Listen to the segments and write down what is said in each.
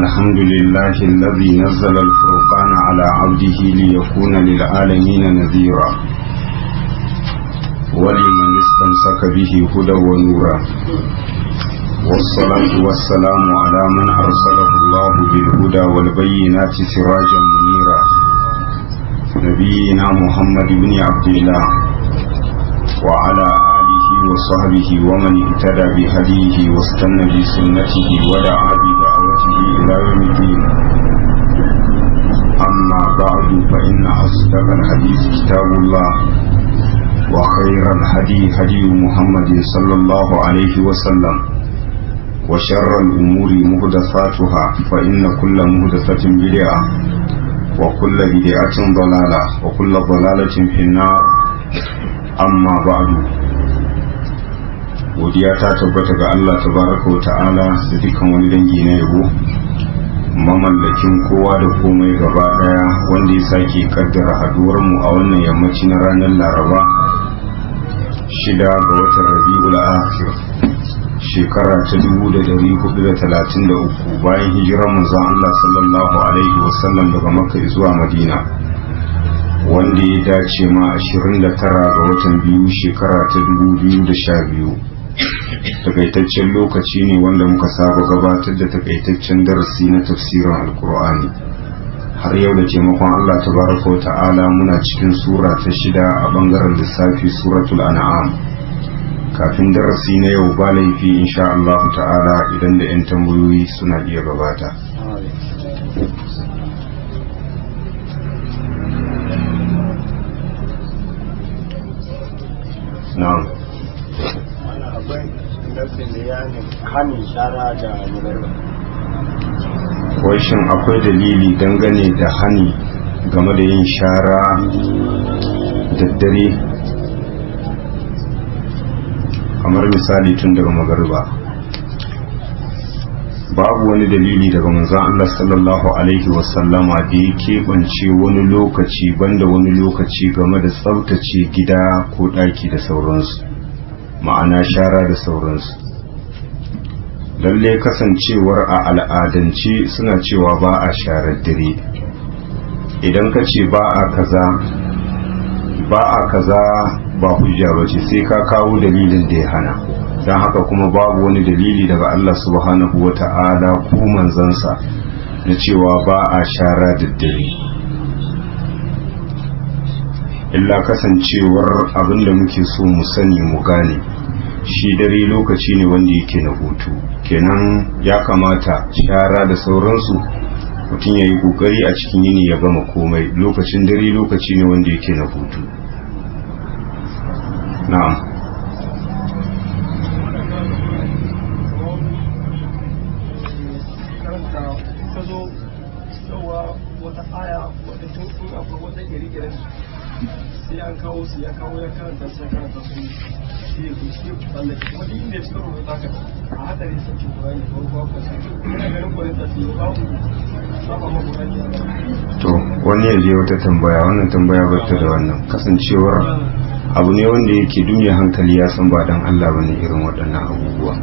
الحمد لله الذي نزل الفرقان على عبده ليكون للعالمين نذيرا ولمن استمسك به هدى ونورا والصلاة والسلام على من أرسله الله بالهدى والبينات سراجا منيرا نبينا محمد بن عبد الله وعلى آله وصحبه ومن اهتدى بهديه واستنى بسنته ودعا بدعوته إلى يوم الدين أما بعد فإن أصدق الحديث كتاب الله وخير الهدي هدي محمد صلى الله عليه وسلم وشر الأمور محدثاتها فإن كل محدثة بدعة وكل بدعة ضلالة وكل ضلالة في النار amma ba'du godiya ta tabbata ga Allah tabaraka wa ta'ala da dukkan wani dangi na yabo mamallakin kowa da komai gaba daya wanda ya sake kaddara haduwar mu a wannan yammaci na ranar Laraba 6 ga watan Rabiul Akhir shekara ta 1433 bayan hijirar manzon Allah sallallahu alaihi wasallam daga Makka zuwa Madina wanda ya dace ma 29 ga watan biyu shekara ta 2012 takaitaccen lokaci ne wanda muka saba gabatar da takaitaccen darasi na tafsirin alkur'ani har yau da taimakon Allah tabaraka wa ta'ala muna cikin sura ta 6 a bangaren lissafi suratul an'am kafin darasi na yau ba laifi insha Allah ta'ala idan da 'yan tambayoyi suna iya gabata. na'am wai shin akwai dalili dangane da hani game da yin shara da dare kamar misali tun daga magariba? babu wani dalili daga manzon Allah sallallahu alaihi wasallama da ya keɓance wani lokaci banda wani lokaci game da tsaftace gida ko ɗaki da sauransu, ma'ana shara da sauransu. lalle kasancewar a al'adance suna cewa ba a sharar dare, idan ka ce ba a kaza ba hujja bace sai ka kawo dalilin da ya hana. don haka kuma babu wani dalili daga Allah subhanahu wa ta'ala ko manzansa na cewa ba a shara da dare, illa kasancewar abinda muke so mu sani mu gane shi dare lokaci ne wanda yake na hutu, kenan ya kamata shara da sauransu mutum ya yi kokari a cikin yini ya gama komai. Lokacin dare lokaci ne wanda yake na hutu. na'am. sai an kawo su ya kawo ya karanta su ya karanta su shi ya shi tsallake kuma duk inda ya suka rubuta ka a hadari sun ci kurani ko ba ku sai ina ganin kwarin da su ba ku saba ma kurani. To wani ya je wata tambaya, wannan tambaya ba ta da wannan kasancewar abu ne wanda yake duniya hankali ya san ba dan Allah bane irin waɗannan abubuwa.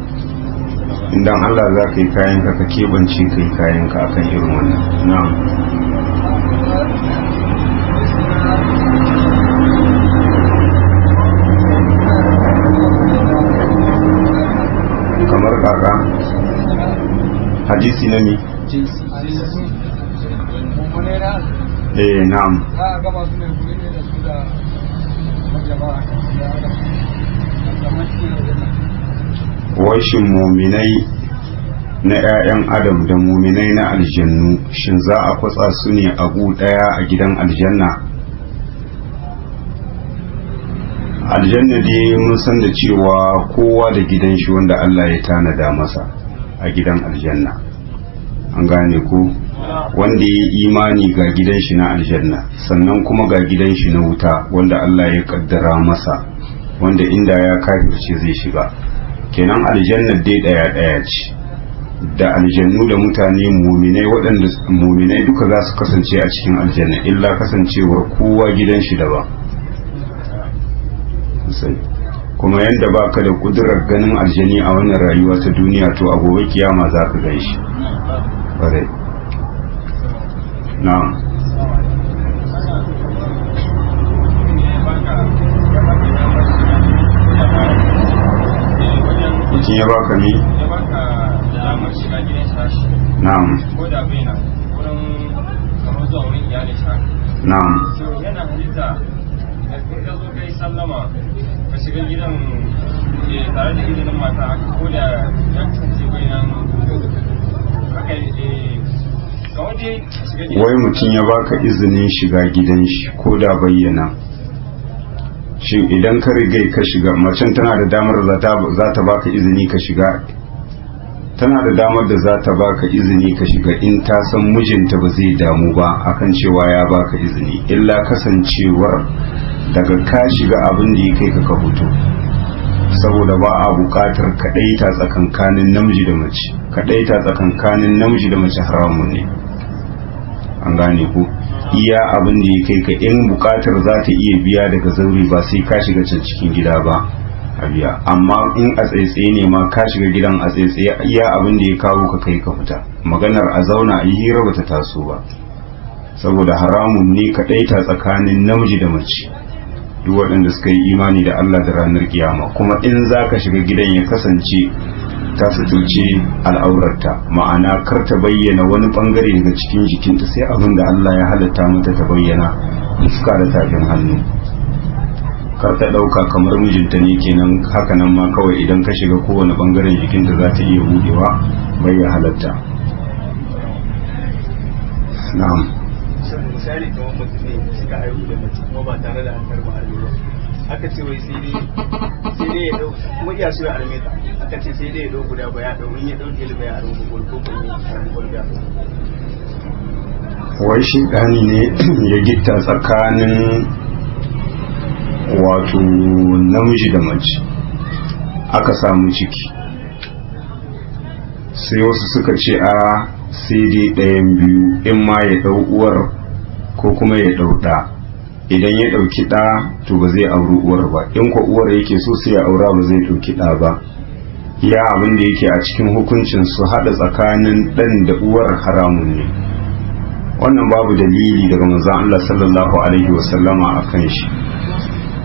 In dan Allah za ka yi kayan ka ka keɓance ka yi kayan ka akan irin wannan. na'am. kamar kaka hadisi na mi? na'am. washin muminai na 'ya'yan adam da muminai na aljannu shin za a kwatsa su ne a gu daya a gidan aljanna? aljanna dai mun san da cewa kowa da gidan shi wanda Allah ya tanada masa a gidan aljanna, an gane ko? wanda ya imani ga gidan shi na aljanna, sannan kuma ga gidan shi na wuta wanda Allah ya kaddara masa, wanda inda ya kafirce zai shiga. kenan aljanna dai daya ce, da aljannu da mutane muminai, waɗanda muminai duka za su kasance a cikin aljanna, illa kasancewar kowa gidan shi daban. kuma yanda baka da kudurar ganin aljani a wannan rayuwa ta duniya, to a gobe kiyama za ka gan shi. bare na'am mutum ya baka mi? ya baka damar shiga gidan shashi na'am ko da bai na wurin kamar zuwa wurin iyalin shashi na'am so yana halitta da ka zo kai sallama ka shiga gidan tare da izinin mata ko da ya kasance bai nan haka kamar dai shiga gidan wai mutum ya baka izinin shiga gidan shi ko da bayyana shin idan ka rigai ka shiga macen tana da damar za ta baka izini ka shiga tana da damar da za ta baka izini ka shiga in ta san mijinta ba zai damu ba akan cewa ya baka izini illa kasancewar daga ka shiga abin da ya kai ka fito saboda ba a buƙatar kaɗaita tsakankanin namiji da mace kaɗaita tsakankanin namiji da mace haramun ne an gane ku iya abin da ya kai ka in bukatar za ta iya biya daga zauri ba sai ka shiga can cikin gida ba a biya amma in a tsaitsaye ne ma ka shiga gidan a tsaitsaye iya abin da ya kawo ka kai ka fita maganar a zauna a yi hira bata taso ba saboda haramun ne kaɗaita tsakanin namiji da mace duk waɗanda suka yi imani da Allah da ranar kiyama kuma in za ka shiga gidan ya kasance ta suturce al'aurarta ma'ana kar ta bayyana wani bangare daga cikin jikinta sai abin da Allah ya halatta mata ta bayyana fuska da tafin hannu kar ta ɗauka kamar mijinta ne kenan hakanan ma kawai idan ka shiga kowane bangaren jikinta za ta iya budewa bai ya halatta na'am misali kamar mutum ne suka haihu da mace kuma ba tare da an karba ba aka ce wai sai dai ya dau kuma iya so ya arme ta aka ce sai dai ya dau guda ba ya dau in ya dau gilba ya arme gol ko ban ya arme gol ya wai shi ɗani ne ya gitta tsakanin wato namiji da mace aka samu ciki sai wasu suka ce a sai dai ɗayan biyu in ma ya ɗau uwar ko kuma ya ɗau ɗa idan ya ɗauki ɗa to ba zai auri uwar ba in ko uwar yake so sai ya aura ba zai ɗauki ɗa ba ya abin da yake a cikin hukuncin su haɗa tsakanin ɗan da uwar haramun ne wannan babu dalili daga manzon Allah sallallahu alaihi wasallama akan shi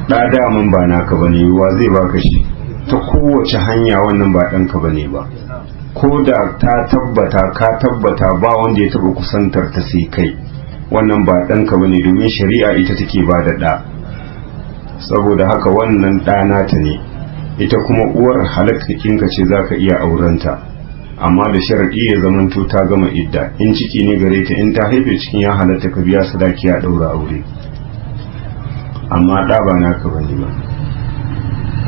ɗa daman ba naka bane wa zai baka shi ta kowace hanya wannan ba ɗanka bane ba ko da ka tabbata ba wanda ya taɓa kusantar ta sai kai wannan ba ɗanka ba ne domin shari'a ita take ba da ɗa saboda haka wannan ɗana ta ne ita kuma uwar halakkakinka ce za ka iya aurenta amma da sharaɗi ya zamanto ta gama idda in ciki ne gare ta in ta haife cikin ya halatta ka biya sadaki ya ɗaura aure amma ɗa ba naka ba ne ba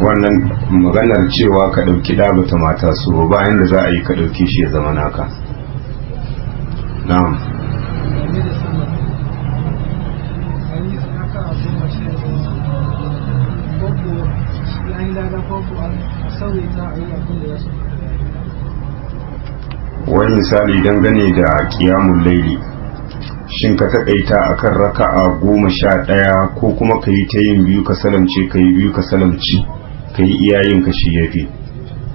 wannan maganar cewa ka ɗauki ɗa bata mata su ba bayan da za a yi ka ɗauki shi ya zama naka na'am wani misali dangane da kiyamun laili shin ka taƙaita akan raka'a 11 ko kuma ka yi ta yin biyu ka salamce ka yi biyu ka salamci ka yi iyayen ka shi yafi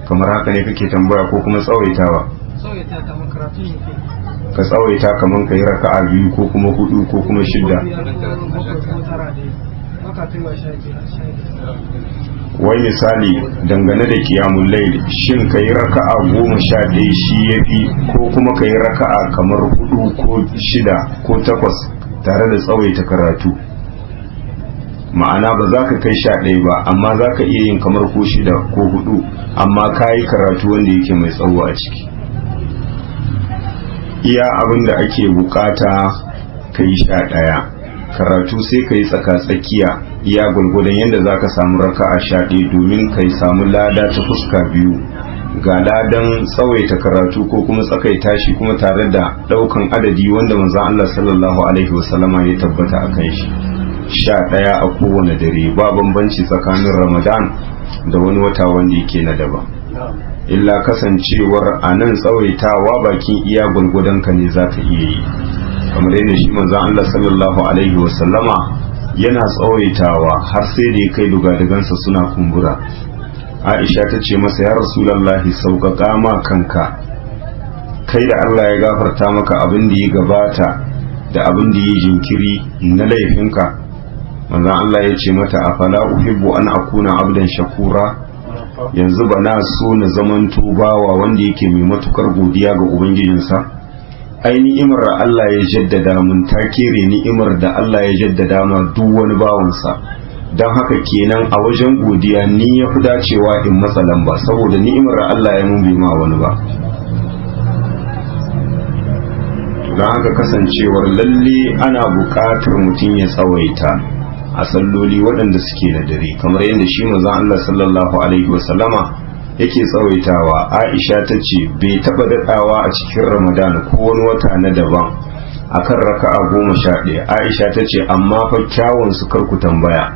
kamar haka ne kake tambaya ko kuma tsawaitawa ka tsawaita kamar ka yi raka'a biyu ko kuma 4 ko kuma 6 wai misali dangane da kiyamun laili shin ka yi raka'a 11 shi yafi ko kuma ka yi raka'a kamar 4 ko 6 ko 8 tare da tsawaita karatu ma'ana ba za ka kai 11 ba amma za ka iya yin kamar ko 6 ko 4 amma ka yi karatu wanda yake mai tsawo a ciki iya abin da ake bukata ka yi 11 karatu sai ka yi tsaka-tsakiya iya gwargwadon yadda za ka samu raka'a 11 domin ka samu lada ta fuska biyu ga ladan tsawaita karatu ko kuma tsakaita shi kuma tare da daukan adadi wanda manzon Allah sallallahu alaihi wasallama ya tabbata a kan shi 11 a kowane dare ba bambanci tsakanin Ramadan da wani wata wanda yake na daban illa kasancewar a nan tsawaitawa bakin iya gwargwadon ka ne za ka iya yi kamar yadda shi manzon Allah sallallahu alaihi wasallama yana tsawaitawa har sai da ya kai dugadagansa suna kumbura Aisha ta ce masa ya Rasulullahi sauƙaƙa ma kanka kai da Allah ya gafarta maka abin da ya gabata da abin da ya jinkiri na laifinka. manzon Allah ya ce mata afala uhibbu an akuna abdan shakura, yanzu ba na so na zamanto bawa wanda yake mai matukar godiya ga ubangijinsa. ai ni'imar da Allah ya jaddada mun ta kere ni'imar da Allah ya jaddada ma duk wani bawansa, don haka kenan a wajen godiya ni ya fi dacewa in matsa lamba, saboda ni'imar da Allah ya mun bai ma wani ba. don haka kasancewar lalle ana buƙatar mutum ya tsawaita a salloli waɗanda suke na dare, kamar yadda shi manzon Allah sallallahu alaihi wasallama yake tsawaitawa. Aisha ta ce bai taɓa daɗawa a cikin Ramadan ko wani wata na daban akan raka'a 11. Aisha ta ce amma fa kyawun su karku tambaya,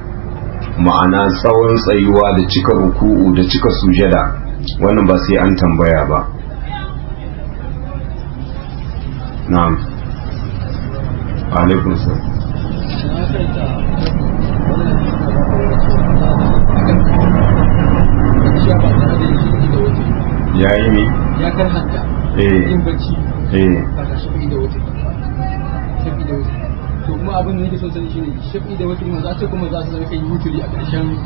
ma'ana tsawon tsayuwa da cika ruku'u da cika sujada, wannan ba sai an tambaya ba. na'am, alaikum salam. ya yi ne ya karhanta yin bacci a shafi da wata to kuma abin da nake son sani shine shafi da wata za ta kuma za su zama kai wuturi a ƙarshen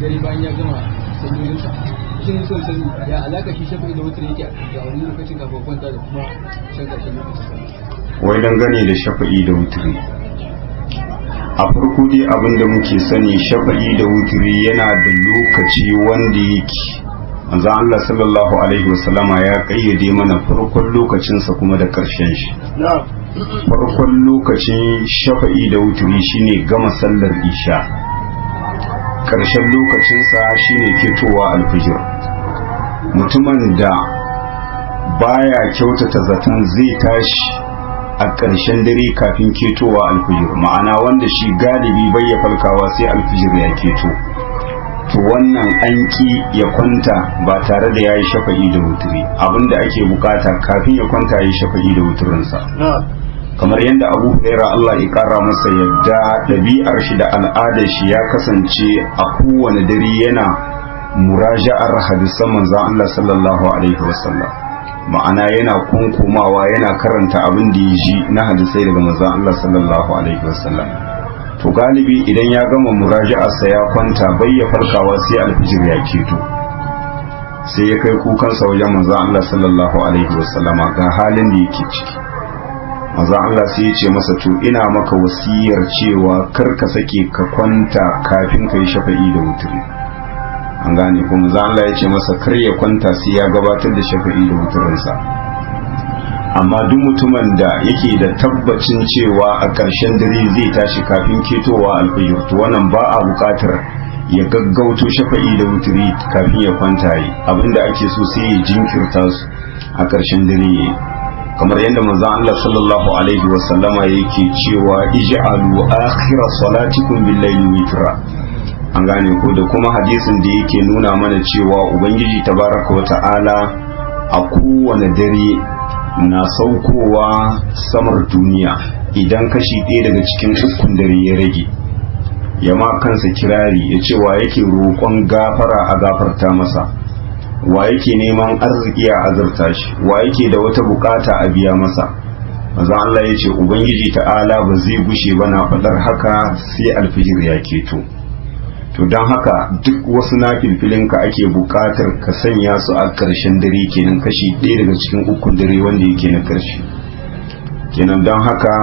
dare bayan ya gama sanyoyinsa. shi ne son sani ya alaka shi shafi da wata yake a wani lokacin kafin kwanta da kuma can ƙarshen lokacin. wai dangane da shafa'i da wuturi, a farko dai abin da muke sani shafa'i da wuturi yana da lokaci wanda yake manzo Allah sallallahu alaihi wasallama ya kayyade mana farkon lokacinsa kuma da karshen shi. farkon lokacin shafa'i da wuturi shine gama sallar isha, karshen lokacinsa shine fitowa alfijir. mutumin da baya kyautata zaton zai tashi a ƙarshen dare kafin ketowa alfijir, ma'ana wanda shi galibi bai ya falkawa sai alfijir ya keto, to wannan an ki ya kwanta ba tare da ya yi shafa'i da wuturi. abinda ake bukata kafin ya kwanta ya yi shafa'i da wuturinsa, kamar yadda Abu Hurairah Allah ya kara masa yadda ɗabi'ar shi da al'adar shi ya kasance a kowane dare yana muraja'ar hadisan manzon Allah sallallahu alaihi wasallam, ma'ana yana kunkumawa yana karanta abin da ya ji na hadisai daga manzon Allah sallallahu alaihi wasallam. to galibi idan ya gama muraja'arsa ya kwanta bai ya farkawa sai alfijir ya keto, sai ya kai kukansa wajen manzon Allah sallallahu alaihi wasallama ga halin da yake ciki. manzon Allah sai ya ce masa to ina maka wasiyar cewa kar ka sake ka kwanta kafin ka yi shafa'i da wuturi. an gane kuma manzon Allah ya ce masa kar ya kwanta sai ya gabatar da shafa'i da wuturinsa. amma duk mutumin da yake da tabbacin cewa a ƙarshen dare zai tashi kafin ketowa alfajir, to wannan ba a buƙatar ya gaggauto shafa'i da wuturi kafin ya kwanta yi. abinda ake so sai ya jinkirta su a ƙarshen dare yayi, kamar yadda manzon Allah sallallahu alaihi wasallama yake cewa ij'alu akhira salatikum bil-layli witra. an gane ko da kuma hadisin da yake nuna mana cewa ubangiji tabaraka wa ta'ala a kowane dare na saukowa samar duniya idan kashi ɗaya daga cikin ukun dare ya rage, ya ma kansa kirari ya ce wa yake roƙon gafara a gafarta masa, wa yake neman arziki a azurta shi, wa yake da wata bukata a biya masa. maza Allah ya ce ubangiji ta'ala ba zai gushe ba na faɗar haka sai alfijir ya keto. to don haka duk wasu nafilfilinka ake buƙatar ka sanya su a ƙarshen dare, kenan kashi ɗaya daga cikin ukun dare wanda yake na ƙarshe. kenan don haka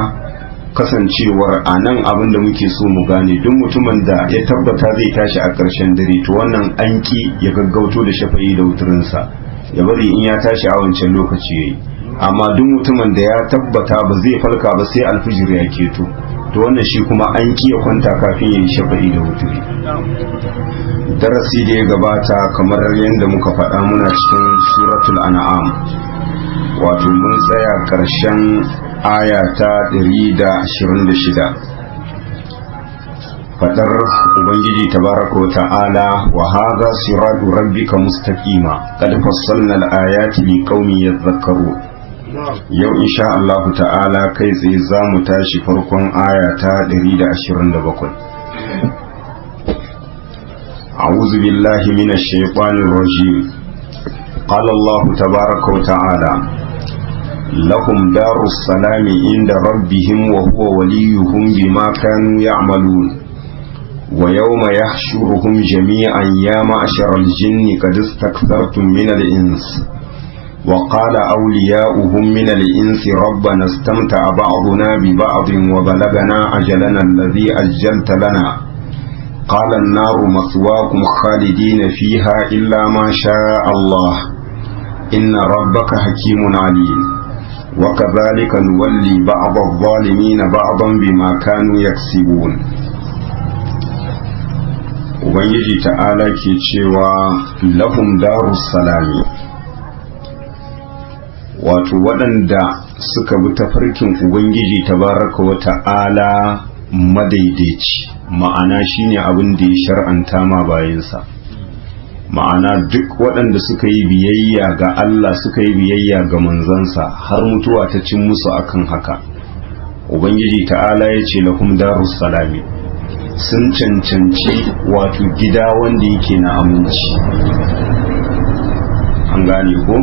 kasancewar a nan abin da muke so mu gane, duk mutumin da ya tabbata zai tashi a ƙarshen dare to wannan an ki ya gaggauto da shafa'i da wuturinsa, ya bari in ya tashi a wancan lokaci yayi. amma duk mutumin da ya tabbata ba zai falka ba sai alfijir ya keto, to wannan shi kuma an kiya kwanta kafin yayi shafa'i da wuturi. darasi da ya gabata kamar yadda muka faɗa muna cikin suratul an'am, wato mun tsaya ƙarshen aya ta 126, fadar ubangiji tabaraka wa ta'ala wa hadha siratu rabbika mustaqima qad fassalna al-ayati liqaumin yadhakkarun. yau insha Allah ta'ala kai tsaye za mu tashi farkon aya ta 127. a'udhu billahi minash shaitanir rajim. qala Allah tabaaraka wa ta'ala lahum darus salami inda rabbihim wa huwa waliyuhum bima kanu ya'malun wa yawma yahshuruhum jami'an ya ma'sharal jinni qad istakbartum min al-ins wa qala awliya'uhum min al-insi rabbana istamta'a ba'duna bi ba'din wa balagana ajalana alladhi ajjalta lana قال النار مثواكم خالدين فيها إلا ما شاء الله إن ربك حكيم عليم وكذلك نولي بعض الظالمين بعضا بما كانوا يكسبون Ubangiji ta'ala ke cewa lahum darus salami, wato waɗanda suka bi tafarkin Ubangiji tabaraka wa ta'ala madaidaici, ma'ana shine abin da ya shar'anta ma bayansa, ma'ana duk waɗanda suka yi biyayya ga Allah suka yi biyayya ga manzansa har mutuwa ta cin musu akan haka. Ubangiji ta'ala ya ce lahum darus salami, sun cancanci wato gida wanda yake na aminci. An gane ko?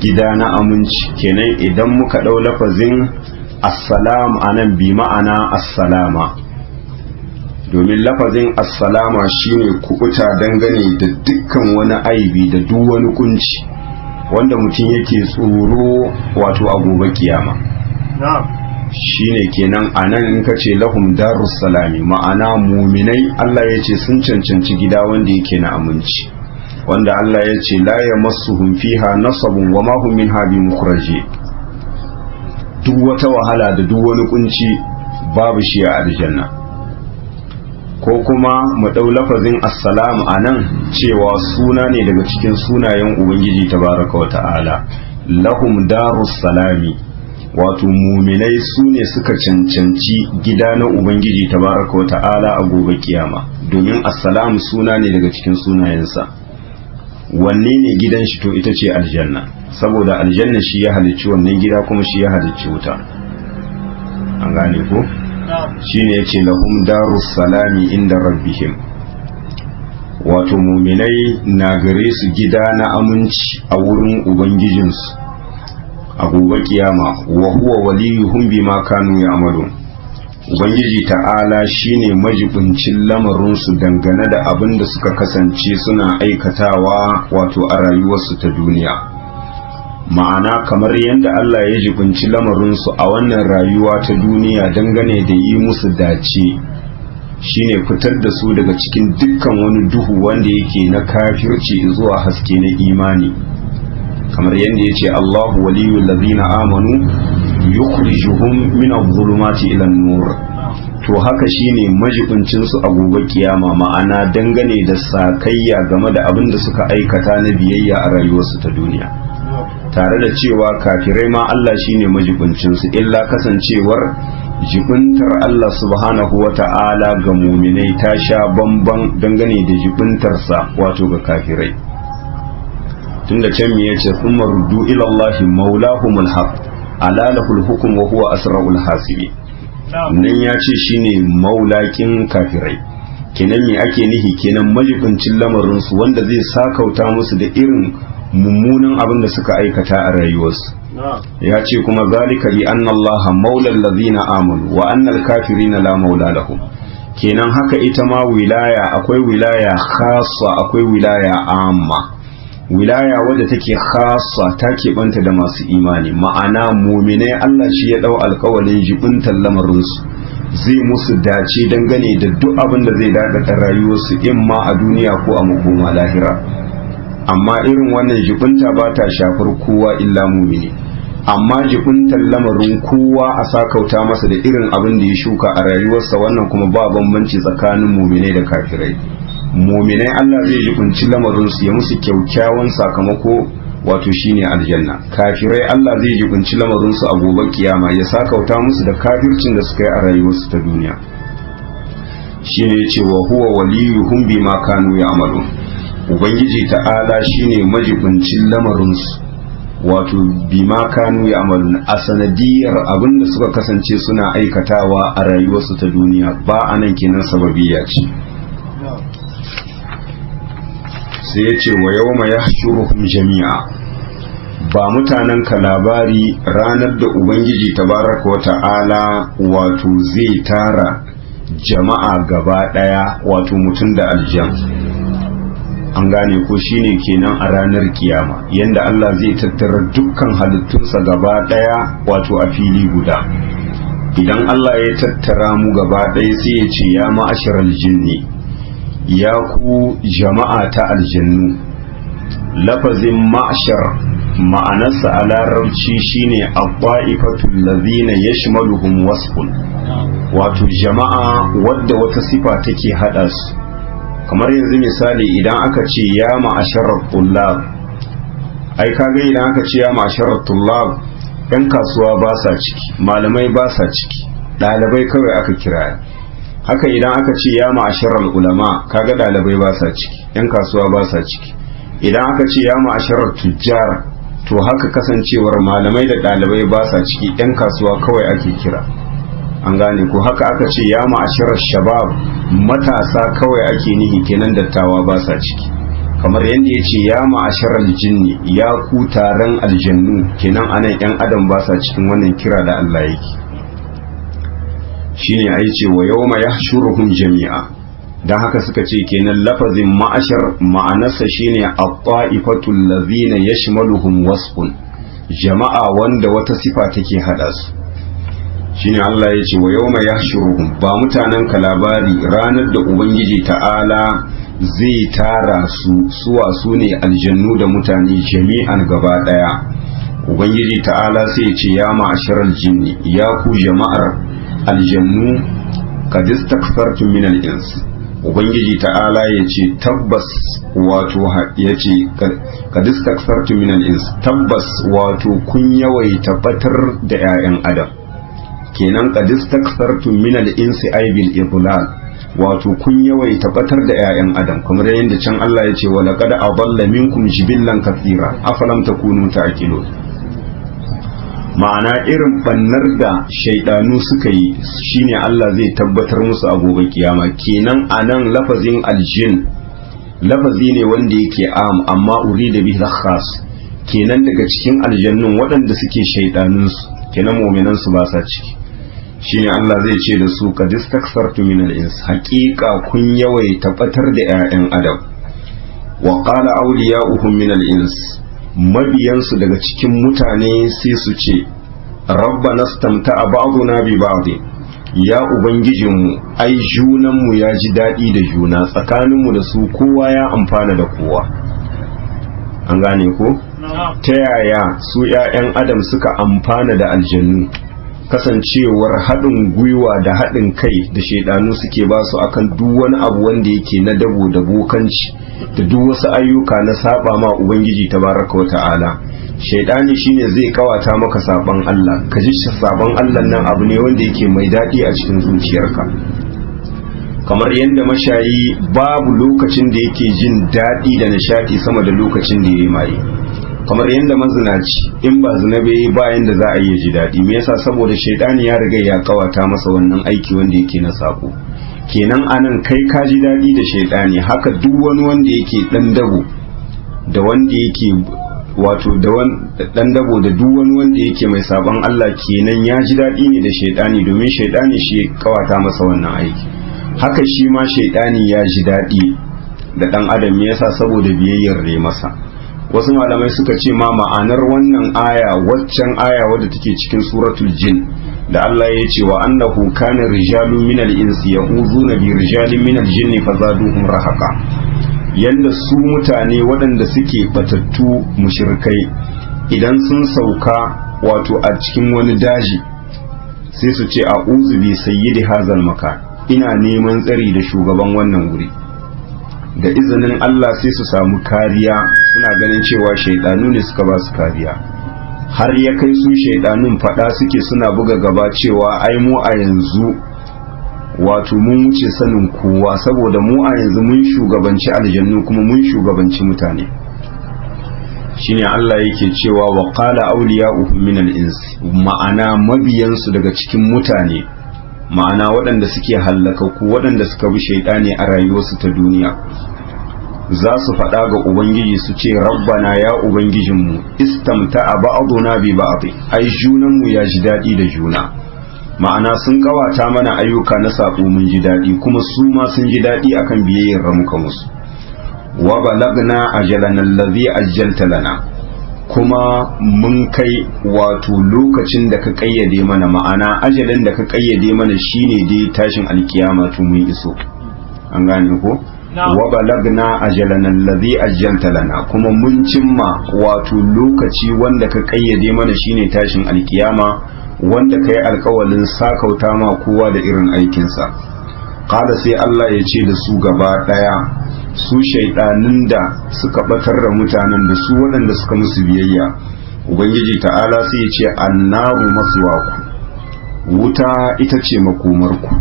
Gida na aminci kenan idan muka ɗau lafazin assalam anan bi ma'ana assalama, domin lafazin assalama shine kubuta dangane da dukkan wani aibi da duk wani kunci wanda mutum yake tsoro wato a gobe kiyama. Shine kenan anan in ka ce lahum darus salami, ma'ana muminai Allah ya ce sun cancanci gida wanda yake na aminci, wanda Allah ya ce la yamassuhum fiha nasabun wa ma hum minha bimukhraji. Duk wata wahala da duk wani kunci babu shi a aljanna. Ko kuma mu ɗau lafazin assalam a nan cewa suna ne daga cikin sunayen Ubangiji tabaraka wa ta'ala, lahum darus salami, wato muminai su ne suka cancanci gida na Ubangiji tabaraka wa ta'ala a gobe kiyama, domin assalam suna ne daga cikin sunayensa. Wanne ne gidan shi? To ita ce aljanna, saboda aljanna shi ya halicci wannan gida kuma shi ya halicci wuta. An gane ko? Shine yace lahum darus salami inda rabbihim, wato muminai na gare su gida na aminci a wurin ubangijinsu a gobe kiyama, wa huwa waliyuhum bima kanu ya'malun. Ubangiji ta'ala shine majibincin lamarinsu dangane da abin da suka kasance suna aikatawa wato a rayuwarsu ta duniya. Ma'ana kamar yadda Allah ya jibinci lamarinsu a wannan rayuwa ta duniya dangane da yi musu dace, shine fitar da su daga cikin dukkan wani duhu wanda yake na kafirci zuwa haske na imani, kamar yadda ya ce Allahu waliyul ladzina amanu yukhrijuhum min adh-dhulumati ila an-nur. To haka shine majibincin su a gobe kiyama, ma'ana dangane da sakayya game da abin da suka aikata na biyayya a rayuwarsu ta duniya. Tare da cewa kafirai ma Allah shine majibincinsu, illa kasancewar jibintar Allah subhanahu wa ta'ala ga muminai ta sha bamban dangane da jibintarsa wato ga kafirai. Tunda can me yace thumma ruddu ila Allahi maulahumul haq ala lahul hukm wa huwa asra'ul hasibi. Nan ya ce shine maulakin kafirai. Kenan me ake nihi? Kenan majibincin lamarin su wanda zai sakauta musu da irin mummunan abin da suka aikata a rayuwarsu. Ya ce kuma zalika bi anna allaha maulal ladhina amanu wa annal kafirina la maula lahum. Kenan haka ita ma wilaya, akwai wilaya khassa akwai wilaya amma. Wilaya wadda take khassa ta keɓanta da masu imani, ma'ana muminai Allah shi ya ɗau alƙawarin jibintar lamarinsu, zai musu dace dangane da duk abin da zai daɗaɗa rayuwarsu in ma a duniya ko a makoma lahira. Amma irin wannan jibinta ba ta shafar kowa illa mumini, amma jibintar lamarin kowa a sakauta masa da irin abin da ya shuka a rayuwarsa, wannan kuma ba bambanci tsakanin muminai da kafirai. Muminai Allah zai jibinci lamarinsu ya musu kyaukyawan sakamako, wato shine aljanna. Kafirai Allah zai jibinci lamarinsu a gobe kiyama ya sakauta musu da kafircin da suka yi a rayuwarsu ta duniya. Shine yace wa huwa waliyuhum bima kanu ya'malun. Ubangiji ta'ala shine majibincin lamarinsu, wato bima kanu ya'malun, a sanadiyar abin da suka kasance suna aikatawa a rayuwarsu ta duniya, ba anan kenan sababiyya ce. sai ya ce wa yawma yahshuruhum jami'a, ba mutanen ka labari ranar da ubangiji tabaraka wa ta'ala wato zai tara jama'a gaba daya wato mutum da aljan. An gane ko shine kenan a ranar kiyama yanda Allah zai tattara dukkan halittunsa gaba daya wato a fili guda. Idan Allah ya tattara mu gaba daya sai ya ce ya ma'asharal jinni, ya ku jama'a ta aljannu. Lafazin ma'ashar ma'anarsa a larabci shine at-ta'ifatul ladhina yashmaluhum wasfun, wato jama'a wadda wata sifa take hada su. Kamar yanzu misali idan aka ce ya ma'asharar tullab, ai kaga idan aka ce ya ma'asharar tullab, yan kasuwa ba sa ciki, malamai ba sa ciki, ɗalibai kawai aka kiraya. Haka idan aka ce ya ma'asharar ulama, kaga ɗalibai ba sa ciki, yan kasuwa ba sa ciki. Idan aka ce ya ma'asharar tujjar, to haka kasancewar malamai da ɗalibai ba sa ciki, yan kasuwa kawai ake kira. An gane ko haka aka ce ya ma'asharar shabab, matasa kawai ake nihi kenan, dattawa ba sa ciki. Kamar yadda ya ce ya ma'asharar jinni, ya ku taron aljannu, kenan anan yan adam ba sa cikin wannan kira da Allah yake. Shine ai ce wa yawma yahshuruhum jami'a. Dan haka suka ce kenan lafazin ma'ashar ma'anarsa shine at-ta'ifatul ladhina yashmaluhum wasfun, jama'a wanda wata sifa take hada su. Shine Allah ya ce wa yawma yahshuruhum, ba mutanen ka labari ranar da ubangiji ta'ala zai tara su, suwa su ne aljannu da mutane jami'an gaba daya. Ubangiji ta'ala sai ya ce ya ma'asharal jinni, ya ku jama'ar aljannu, qad istakfartum min al-ins. Ubangiji ta'ala ya ce tabbas wato ya ce qad istakfartum min al-ins, tabbas wato kun yawaita batar da 'ya'yan adam. Kenan qad istakfartum min al-insi ay bil idlal, wato kun yawaita batar da 'ya'yan adam, kamar yadda can Allah ya ce wa laqad adalla minkum jibillan kathira afalam takunu ta'qilun. Ma'ana irin bannar da shaidanu suka yi shine Allah zai tabbatar musu a gobe kiyama. Kenan anan lafazin aljin lafazi ne wanda yake am, amma urida bihi khas, kenan daga cikin aljannun waɗanda suke shaidanunsu, kenan mu'minansu ba sa ciki. Shine Allah zai ce da su qad istaksartu min al-ins, haqiqa kun yawaita batar da 'ya'yan adam. Wa qala awliya'uhum min al-ins, mabiyansu daga cikin mutane sai su ce rabbana stamta'a ba'duna bi ba'd, ya ubangijinmu ai junanmu ya ji daɗi da juna, tsakaninmu da su kowa ya amfana da kowa. An gane ko? Ta yaya su 'ya'yan adam suka amfana da aljannu? Kasancewar haɗin gwiwa da haɗin kai da shaidanu suke ba su akan duk wani abu wanda yake na dabo da bokanci da duk wasu ayyuka na saba ma ubangiji tabaraka wa ta'ala. Shaidani shine zai kawata maka saban Allah, ka ji saban Allah nan abu ne wanda yake mai daɗi a cikin zuciyarka. Kamar yadda mashayi babu lokacin da yake jin daɗi da nishaɗi sama da lokacin da ya yi maye. Kamar yadda mazinaci in ba zina bai bayan da za a iya ji daɗi, me yasa? Saboda shaidani ya riga ya kawata masa wannan aiki wanda yake na sako. Kenan anan kai ka ji daɗi da shaidani, haka duk wani wanda yake dan dabo da wanda yake wato da dan dabo da duk wani wanda yake mai saban Allah, kenan ya ji daɗi ne da shaidani, domin shaidani shi ya kawata masa wannan aiki. Haka shi ma shaidani ya ji daɗi da dan adam, me yasa? Saboda biyayyar da masa. Wasu malamai suka ce ma ma'anar wannan aya waccan aya wadda take cikin suratul jin da Allah ya ce wa annahu kana rijalun minal insi ya'uduna bi rijalin minal jinni fazaduhum rahaqa, yanda su mutane waɗanda suke batattu mushrikai idan sun sauka wato a cikin wani daji sai su ce a'udhu bi sayyidi hazal makan, ina neman tsari da shugaban wannan guri. Da izinin Allah sai su samu kariya, suna ganin cewa shaidanu ne suka ba su kariya. Har ya kai su shaidanun fada suke suna buga gaba cewa ai mu a yanzu wato mun wuce sanin kowa, saboda mu a yanzu mun shugabanci aljannu kuma mun shugabanci mutane. Shine Allah yake cewa wa qala awliya'uhum min al-ins, ma'ana mabiyansu daga cikin mutane, ma'ana waɗanda suke hallakaku, waɗanda suka bi shaidani a rayuwarsu ta duniya, za su faɗa ga ubangiji su ce rabbana ya ubangijinmu istamta'a ba'duna bi ba'd ai junanmu ya ji daɗi da juna, ma'ana sun kawata mana ayyuka na sabo mun ji daɗi kuma su ma sun ji daɗi akan biyayyar ramuka musu. Wa balagna ajalana allazi ajjalta lana, kuma mun kai wato lokacin da ka kayyade mana, ma'ana ajalin da ka kayyade mana shine dai tashin alkiyama to mun iso. An gane ko? Wa balagna ajalana allazi ajjalta lana, kuma mun cimma wato lokaci wanda ka kayyade mana shine tashin alkiyama, wanda kai alkawalin sakauta ma kowa da irin aikinsa. Kada sai Allah ya ce da su gaba daya, su shaidanin da suka batar da mutanen da su waɗanda suka musu biyayya, ubangiji ta'ala sai ya ce annaru maswaku, wuta ita ce makomarku,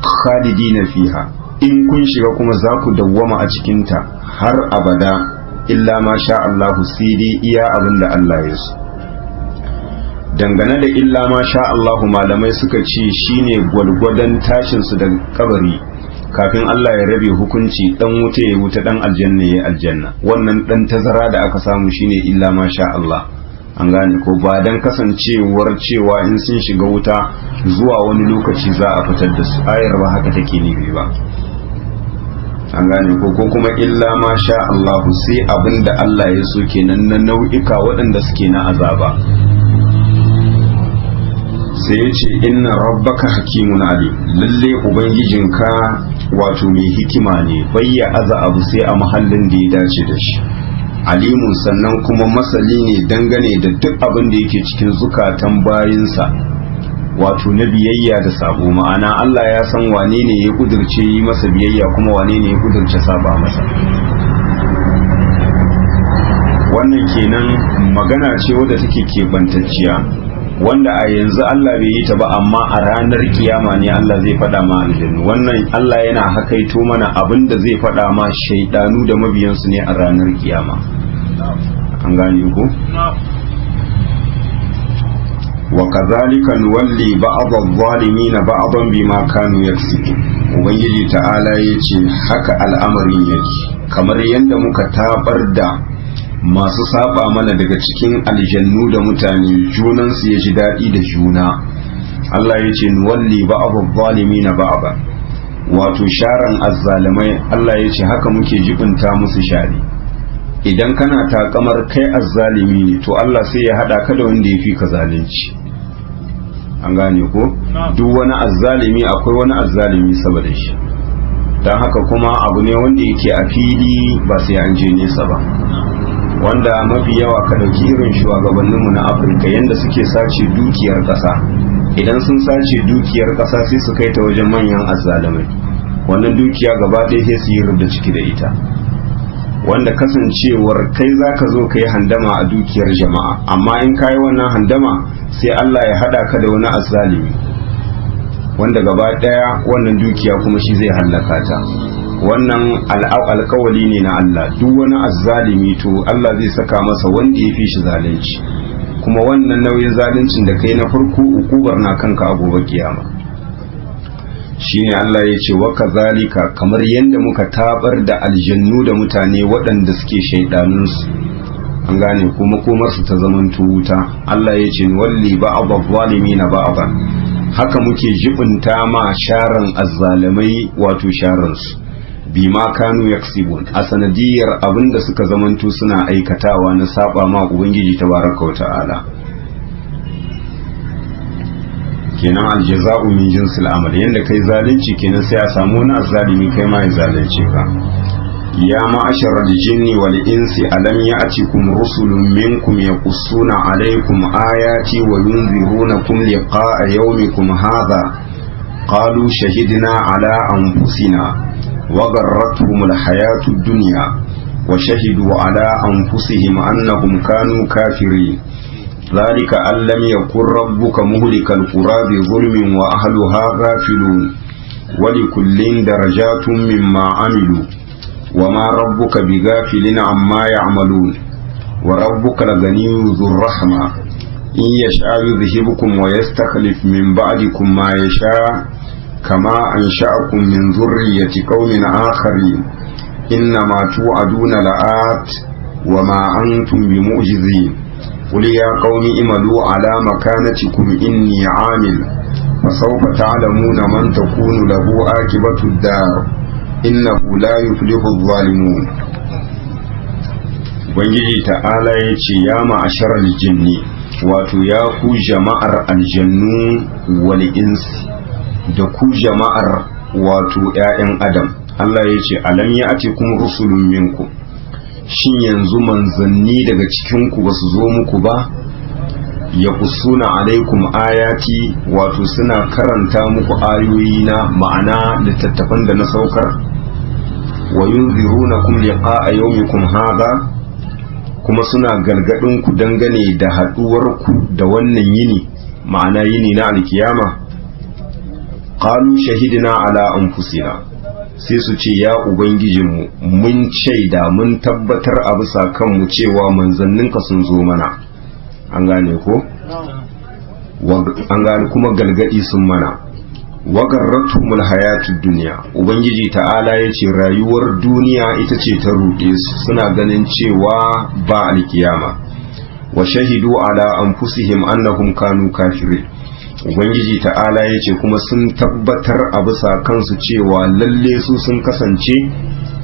khalidina fiha, in kun shiga kuma za ku dawwama a cikinta har abada, illa ma sha Allahu, sai dai iya abin da Allah ya so. Dangane da illa ma sha Allahu, malamai suka ce shine gwalgwadon tashinsu da kabari kafin Allah ya rabe hukunci, dan wuta ya wuta dan aljanna ya aljanna. Wannan dan tazara da aka samu shine illa ma sha Allah. An gane ko, ba dan kasancewar cewa in sun shiga wuta zuwa wani lokaci za a fitar da su, ayar ba haka take nufi ba. An gane ko kuma illa ma sha Allah, sai abinda Allah ya so kenan na nau'ika waɗanda suke na azaba. Sai ya ce inna rabbaka hakimun alim, lalle ubangijinka wato mai hikima ne, bayya aza abu sai a mahallin da ya dace da shi, alimun sannan kuma masali ne dangane da duk abin da yake cikin zukatan bayinsa, wato na biyayya da sabo. Ma'ana Allah ya san wane ne ya kudurce yi masa biyayya kuma wane ne ya kudurce saba masa. Wannan kenan magana ce wadda take keɓantacciya, wanda a yanzu Allah bai yi ta ba, amma a ranar kiyama ne Allah zai faɗa ma aljannu. Wannan Allah yana hakaito mana abin da zai faɗa ma shaidanu da mabiyansu ne a ranar kiyama. An gane ku? Wa kazalika nuwalli ba'd adh-dhalimin ba'dan bima kanu yaksibun. Ubangiji ta'ala yace haka al'amarin yake, kamar yadda muka tabar da masu saba mana daga cikin aljannu da mutane, junansu ya ji daɗi da juna. Allah ya ce nuwalli ba'd adh-dhalimin ba'd, wato sharan azzalimai Allah ya ce haka muke jibinta musu shari. Idan kana takamar kai azzalimi ne, to Allah sai ya hada ka da wanda ya fi ka zalunci. An gane ko? Duk wani azzalimi akwai wani azzalimi saboda shi. Dan haka kuma abu ne wanda yake a fili, ba sai an je nesa ba. Wanda mafi yawa ka ɗauki irin shugabanninmu na Afirka yadda suke sace dukiyar ƙasa, idan sun sace dukiyar ƙasa sai su kai ta wajen manyan azzalumai, wannan dukiya gaba ɗaya sai su yi rubda ciki da ita, wanda kasancewar kai za ka zo ka yi handama a dukiyar jama'a, amma in ka yi wannan handama sai Allah ya haɗa ka da wani azzalumi wanda gaba ɗaya wannan dukiya kuma shi zai hallaka ta. Wannan alkawali ne na Allah, duk wani azzalimi to Allah zai saka masa wanda ya fi shi zalunci, kuma wannan nauyin zaluncin da kai na farko ukubar na kanka a gobe kiyama. Shine Allah ya ce wa kazalika, kamar yadda muka tabar da aljannu da mutane waɗanda suke shaidanunsu, an gane kuma komarsu ta zamanto wuta. Allah ya ce walli ba'd adh-dhalimin ba'd, haka muke jibinta ma sharan azzalimai wato sharansu, bima kanu yaksibun, a sanadiyar abinda suka zamanto suna aikatawa na saba ma ubangiji tabaraka wa ta'ala. Kenan aljaza'u min jinsil amal, yanda kai zalunci kenan sai a samu wani azzalimi kai ma ya zalunce ka. Ya ma'ashar al-jinni wal insi alam ya'tikum rusulun minkum yaqussuna alaykum ayati wa yunzirunakum liqa'a yawmikum hadha qalu shahidna ala anfusina وغرتهم الحياة الدنيا وشهدوا على أنفسهم أنهم كانوا كافرين ذلك أن لم يكن ربك مهلك القرى بظلم وأهلها غافلون ولكل درجات مما عملوا وما ربك بغافل عما يعملون وربك لغني ذو الرحمة إن يشاء يذهبكم ويستخلف من بعدكم ما يشاء كما أنشأكم من ذرية قوم آخرين إنما توعدون لآت وما أنتم بمعجزين قل يا قوم اعملوا على مكانتكم إني عامل فسوف تعلمون من تكون له عاقبة الدار إنه لا يفلح الظالمون. Ubangiji ta'ala ya ce ya ma'ashar aljinni, wato ya ku jama'ar aljannu wal insi da ku jama'ar wato ‘ya'yan adam. Allah ya ce alam ya ati kuma rusulun minku, shin yanzu manzanni daga cikinku ba su zo muku ba? Ya kusuna alaikum ayati, wato suna karanta muku ayoyi na ma'ana littattafan da na saukar, wa yunzirunakum liqa'a yawmikum hadha, kuma suna gargadin ku dangane da haduwar ku da wannan yini, ma'ana yini na alkiyama. Qalu shahidna ala anfusina, sai su ce ya ubangijinmu mun shaida mun tabbatar a bisa kanmu cewa manzanninka sun zo mana. An gane ko? An gane kuma galgadi sun mana. Wagarratumul hayatud duniya, ubangiji ta'ala ya ce rayuwar duniya ita ce ta ruɗe su, suna ganin cewa ba alkiyama. Wa shahidu ala anfusihim annahum kanu kafirin, ubangiji ta'ala ya ce kuma sun tabbatar a bisa kansu cewa lalle su sun kasance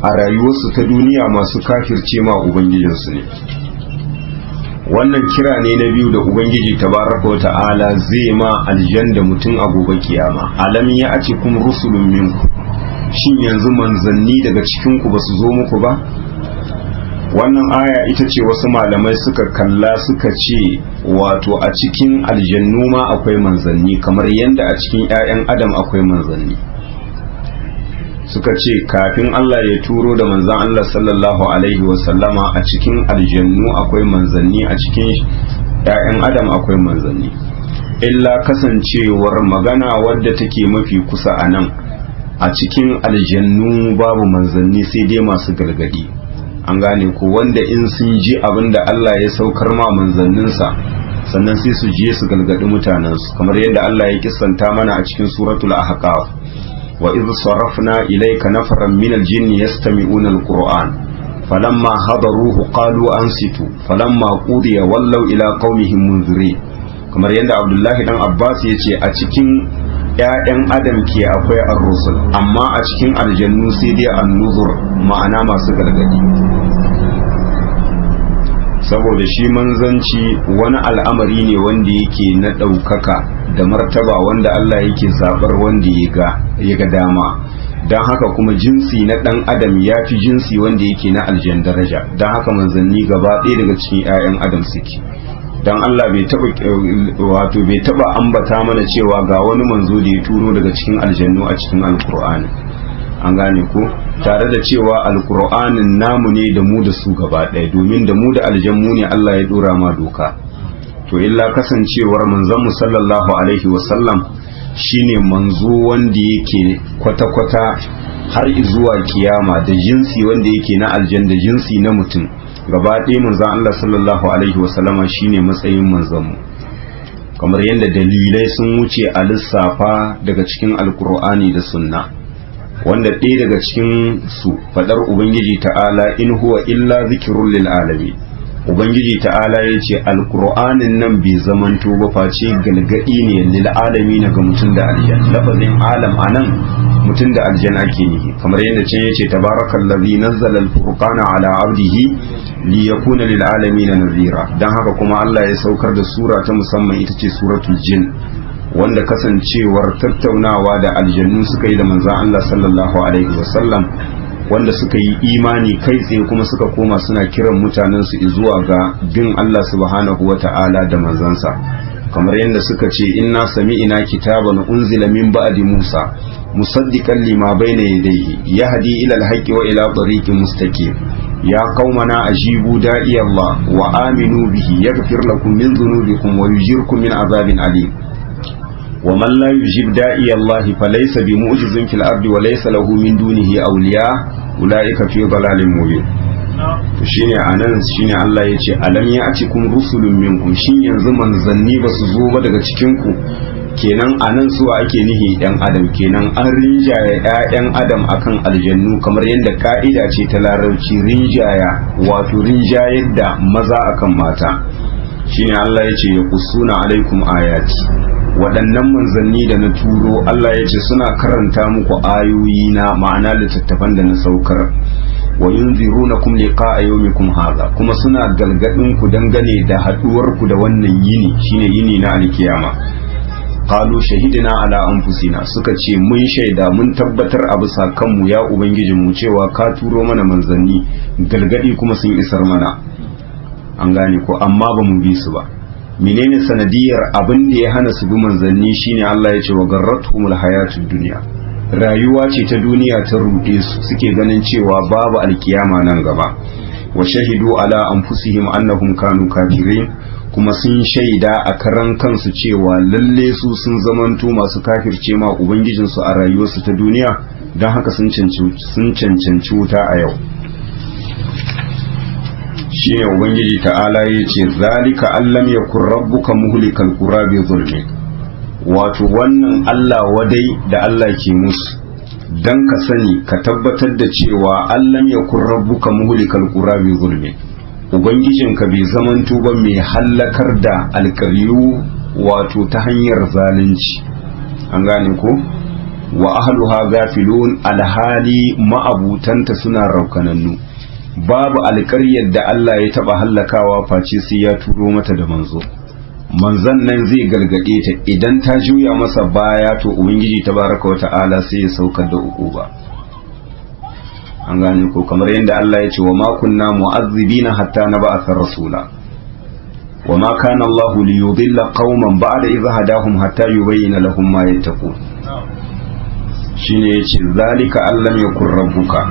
a rayuwarsu ta duniya masu kafirce ma ubangijinsu ne. Wannan kira ne na biyu da ubangiji tabaraka wa ta'ala zai ma aljanna mutum a gobe kiyama. Alam ya ace kum rusulun minku, shin yanzu manzanni daga cikin ku basu zo muku ba? Wannan aya ita ce wasu malamai suka kalla suka ce wato a cikin aljannu ma akwai manzanni kamar yadda a cikin 'ya'yan adam akwai manzanni. Suka ce kafin Allah ya turo da manzan Allah sallallahu alaihi wasallama a cikin aljannu akwai manzanni, a cikin 'ya'yan adam akwai manzanni. Illa kasancewar magana wadda take mafi kusa a nan, a cikin aljannu babu manzanni sai dai masu gargadi. An gane ko wanda in sun ji abin da Allah ya saukar ma manzanninsa sannan sai su je su galgadi mutanensu, kamar yadda Allah ya kissanta mana a cikin suratul ahqaf. wa idh sarafna ilayka nafaran min al-jinni yastami'una al-qur'an falamma hadaruhu qalu ansitu falamma qudiya wallaw ila qaumihim munzirin. Kamar yadda Abdullahi dan Abbas yace a cikin ‘ya'yan adam ke akwai ar-rusul, amma a cikin aljannu sai dai an-nuzur, ma'ana masu gargadi. Saboda shi manzanci wani al'amari ne wanda yake na ɗaukaka da martaba, wanda Allah yake zaɓar wanda ya ga dama. Don haka kuma jinsi na ɗan adam ya fi jinsi wanda yake na aljan daraja. Don haka manzanni gaba ɗaya daga cikin ‘ya'yan adam suke. Dan Allah bai taba ambata mana cewa ga wani manzo da ya turo daga cikin aljannu a cikin alkur'ani. An gane ko tare da cewa alkur'anin namu ne da mu da su gaba ɗaya, domin da mu da aljannu ne Allah ya dora ma doka. To illa kasancewar manzon mu sallallahu alaihi wasallam shine manzo wanda yake kwata-kwata har zuwa kiyama, da jinsi wanda yake na aljan da jinsi na mutum gaba ɗaya manzon Allah sallallahu alaihi wasallama shine matsayin manzanmu. Kamar yadda dalilai sun wuce a lissafa daga cikin alkur'ani da sunna, wanda ɗaya daga cikin su fadar ubangiji ta'ala in huwa illa zikrun lil alamin. Ubangiji ta'ala ya ce alkur'anin nan bai zamanto ba face galgadi ne lil alamin ga mutum da aljan. Lafazin alam anan mutum da aljan ake nihi, kamar yadda can yace tabarakallazi nazzala al-furqana ala abdihi liyakuna lil alamin nazira. Dan haka kuma Allah ya saukar da sura ta musamman ita ce suratul jin, wanda kasancewar tattaunawa da aljannu suka yi da manzon Allah sallallahu alaihi wasallam, wanda suka yi imani kai tsaye kuma suka koma suna kiran mutanensu zuwa ga bin Allah subhanahu wata'ala da manzansa. Kamar yadda suka ce inna sami'ina kitaban unzila min ba'di Musa musaddiqan lima bayna yadayhi yahdi ila al-haqqi wa ila tariqin mustaqim ya qaumana ajibu da'i Allah wa aminu bihi yaghfir lakum min dhunubikum wa yujirkum min azabin alim wa man la yujib da'i Allah falaysa bimu'jizin fil ardi wa laysa lahu min dunihi awliya ulaika fi dhalalin mubin. To shine anan shine Allah yace alam ya'tikum rusulun minkum, shin yanzu manzanni basu zo ba daga cikin ku kenan anan suwa ake nihi yan adam, kenan an rinjaya ƴaƴan adam akan aljannu, kamar yadda ka'ida ce ta larabci rinjaya, wato rinjayar da maza akan mata. shine Allah ya ce ya kusuna alaikum ayati, waɗannan manzanni da na turo Allah ya ce suna karanta muku ayoyi na, ma'ana littattafan da na saukar, wa yunzirunakum liqa'a yawmikum hadha, kuma suna galgadin ku dangane da haduwar ku da wannan yini, shine yini na alkiyama. qalu shahidina ala anfusina, suka ce mun shaida mun tabbatar a bisa kanmu ya ubangijin mu cewa ka turo mana manzanni, galgadi kuma sun isar mana. an gane ko, amma ba mu bi su ba. menene sanadiyar abin da ya hana su bi manzanni? shine Allah ya ce wa garratumul hayatud dunya, rayuwa ce ta duniya ta ruɗe su, suke ganin cewa babu alkiyama nan gaba. wa shahidu ala anfusihim annahum kanu kafirin, kuma sun shaida a karan kansu cewa lalle su sun zamanto masu kafirce ma ubangijinsu a rayuwarsu ta duniya, don haka sun cancanci wuta a yau. shine ubangiji ta'ala ya ce zalika allam yakun rabbuka muhlikal qura bi zulmi, wato wannan Allah wadai da Allah ke musu dan ka sani ka tabbatar da cewa allam yakun rabbuka muhlikal qura bi zulmi, ubangijinka bai zamanto ba mai hallakar da alƙaryu wato ta hanyar zalunci. an gane ko, wa ahluha gafilun, alhali ma'abutanta suna raukanannu. babu alƙaryar da Allah ya taba hallakawa face sai ya turo mata da manzo. manzon nan zai gargade ta, idan ta juya masa baya to ubangiji tabaraka wata'ala sai ya saukar da uquba. an gane ko, kamar yadda Allah ya ce wa ma kunna mu'azzibina hatta nab'atha rasula wa ma kana Allah li yudilla qauman ba'da idh hadahum hatta yubayyana lahum ma yattaqun. shine yace zalika allam yakun rabbuka,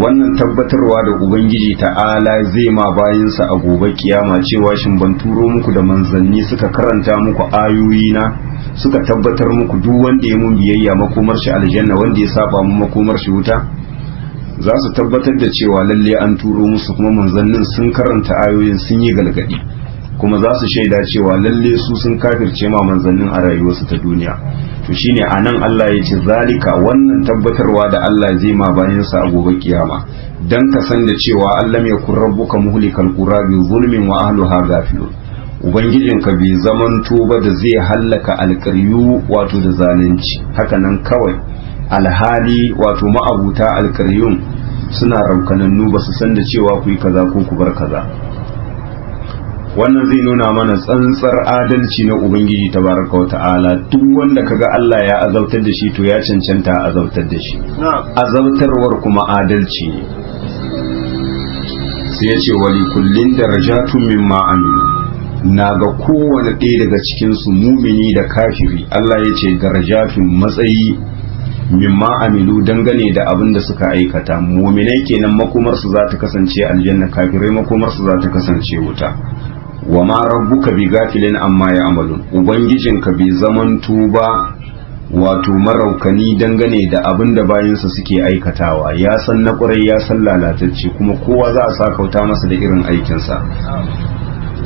wannan tabbatarwa da ubangiji ta'ala zai ma bayinsa a gobe kiyama cewa shin ban turo muku da manzanni suka karanta muku ayoyi na, suka tabbatar muku duk wanda ya mun biyayya makomar shi aljanna, wanda ya saba mu makomar shi wuta. za su tabbatar da cewa lalle an turo musu, kuma manzannin sun karanta ayoyin sun yi galgadi, kuma za su shaida cewa lalle su sun kafirce ma manzannin a rayuwarsu ta duniya. to shine anan Allah ya ce zalika, wannan tabbatarwa da Allah zai ma bayansa a gobe kiyama, dan ka san da cewa Allah ya kun rabbuka muhlikal qura bi zulmin wa ahluha gafilun, ubangijinka bai zamanto ba da zai hallaka alƙaryu wato da zalunci haka nan kawai, alhali wato ma'abuta alƙaryun suna raukanannu, ba su san da cewa ku yi kaza ko ku bar kaza. wannan zai nuna mana tsantsar adalci na ubangiji tabaraka wata'ala. duk wanda kaga Allah ya azabtar da shi to ya cancanta a azabtar da shi, azabtarwar kuma adalci ne. sai ya ce wali kullin darajatun mimma amilu, na ga kowane ɗaya daga cikinsu mumini da kafiri Allah ya ce darajatun matsayi mimma amilu dangane da abin da suka aikata. muminai kenan makomarsu za ta kasance aljanna, kafirai makomarsu za ta kasance wuta. wa ma rabbuka bi gafilin amma ya amalun, ubangijinka bai zamanto ba wato maraukani dangane da abin da bayansa suke aikatawa, ya san na ƙwarai ya san lalatacce, kuma kowa za a sakauta masa da irin aikinsa.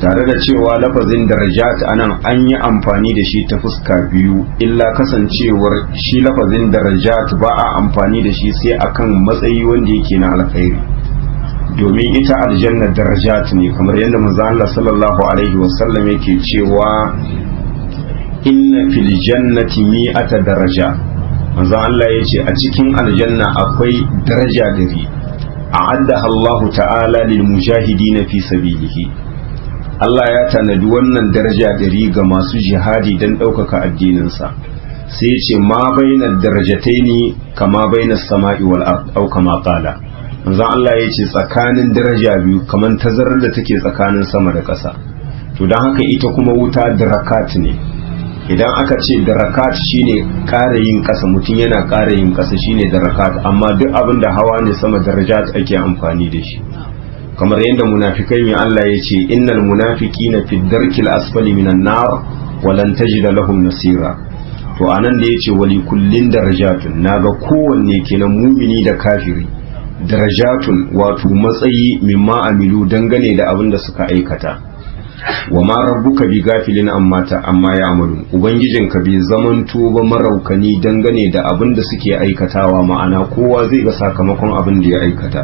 tare da cewa lafazin darajat anan an yi amfani da shi ta fuska biyu, illa kasancewar shi lafazin darajat ba a amfani da shi sai akan matsayi wanda yake na alkhairi, domin ita aljanna darajat ne, kamar yadda manzo Allah sallallahu alaihi wasallam yake cewa inna fil jannati mi'ata daraja. manzo Allah yace a cikin aljanna akwai daraja 100, a'addaha Allah ta'ala lil mujahidin fi sabilihi. Allah ya tanadi wannan daraja 100 ga masu jihadi dan ɗaukaka addininsa. sai ce ma baina darajataini kama baina sama'i wal ard au kama qala. manzon Allah ya ce tsakanin daraja biyu kamar tazarar da take tsakanin sama da ƙasa. to don haka ita kuma wuta darakat ne. idan aka ce darakat shine ƙara yin ƙasa, mutum yana ƙara yin ƙasa shine darakat, amma duk abin da hawa ne sama darajat ake amfani da shi. kamar yadda munafikai mai Allah ya ce innal munafiqina fi darkil asfali minan nar wa lan tajida lahum nasira. to anan da yace wali kullin darajatun, naga kowanne kenan mumini da kafiri darajatun wato matsayi mimma amilu dangane da abin da suka aikata. wa ma rabbuka bi gafilin amma ya'malun ubangijinka bai zamanto ba maraukani dangane da abin da suke aikatawa, ma'ana kowa zai ga sakamakon abin da ya aikata.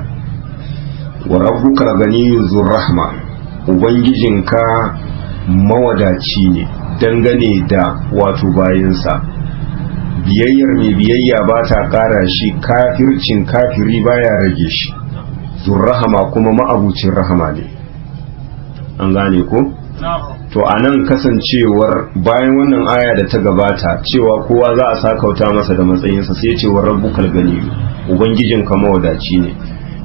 wa rabbuka ganiyyu zur rahma ubangijinka mawadaci ne dangane da wato bayinsa. Biyayyar mai biyayya ba ta kara shi, kafircin kafiri baya rage shi. zur rahama kuma ma'abucin rahama ne. An gane ko? To a nan kasancewar bayan wannan aya da ta gabata cewa kowa za a sakauta masa da matsayinsa, sai cewa rabbukal ganiyyu ubangijinka mawadaci ne.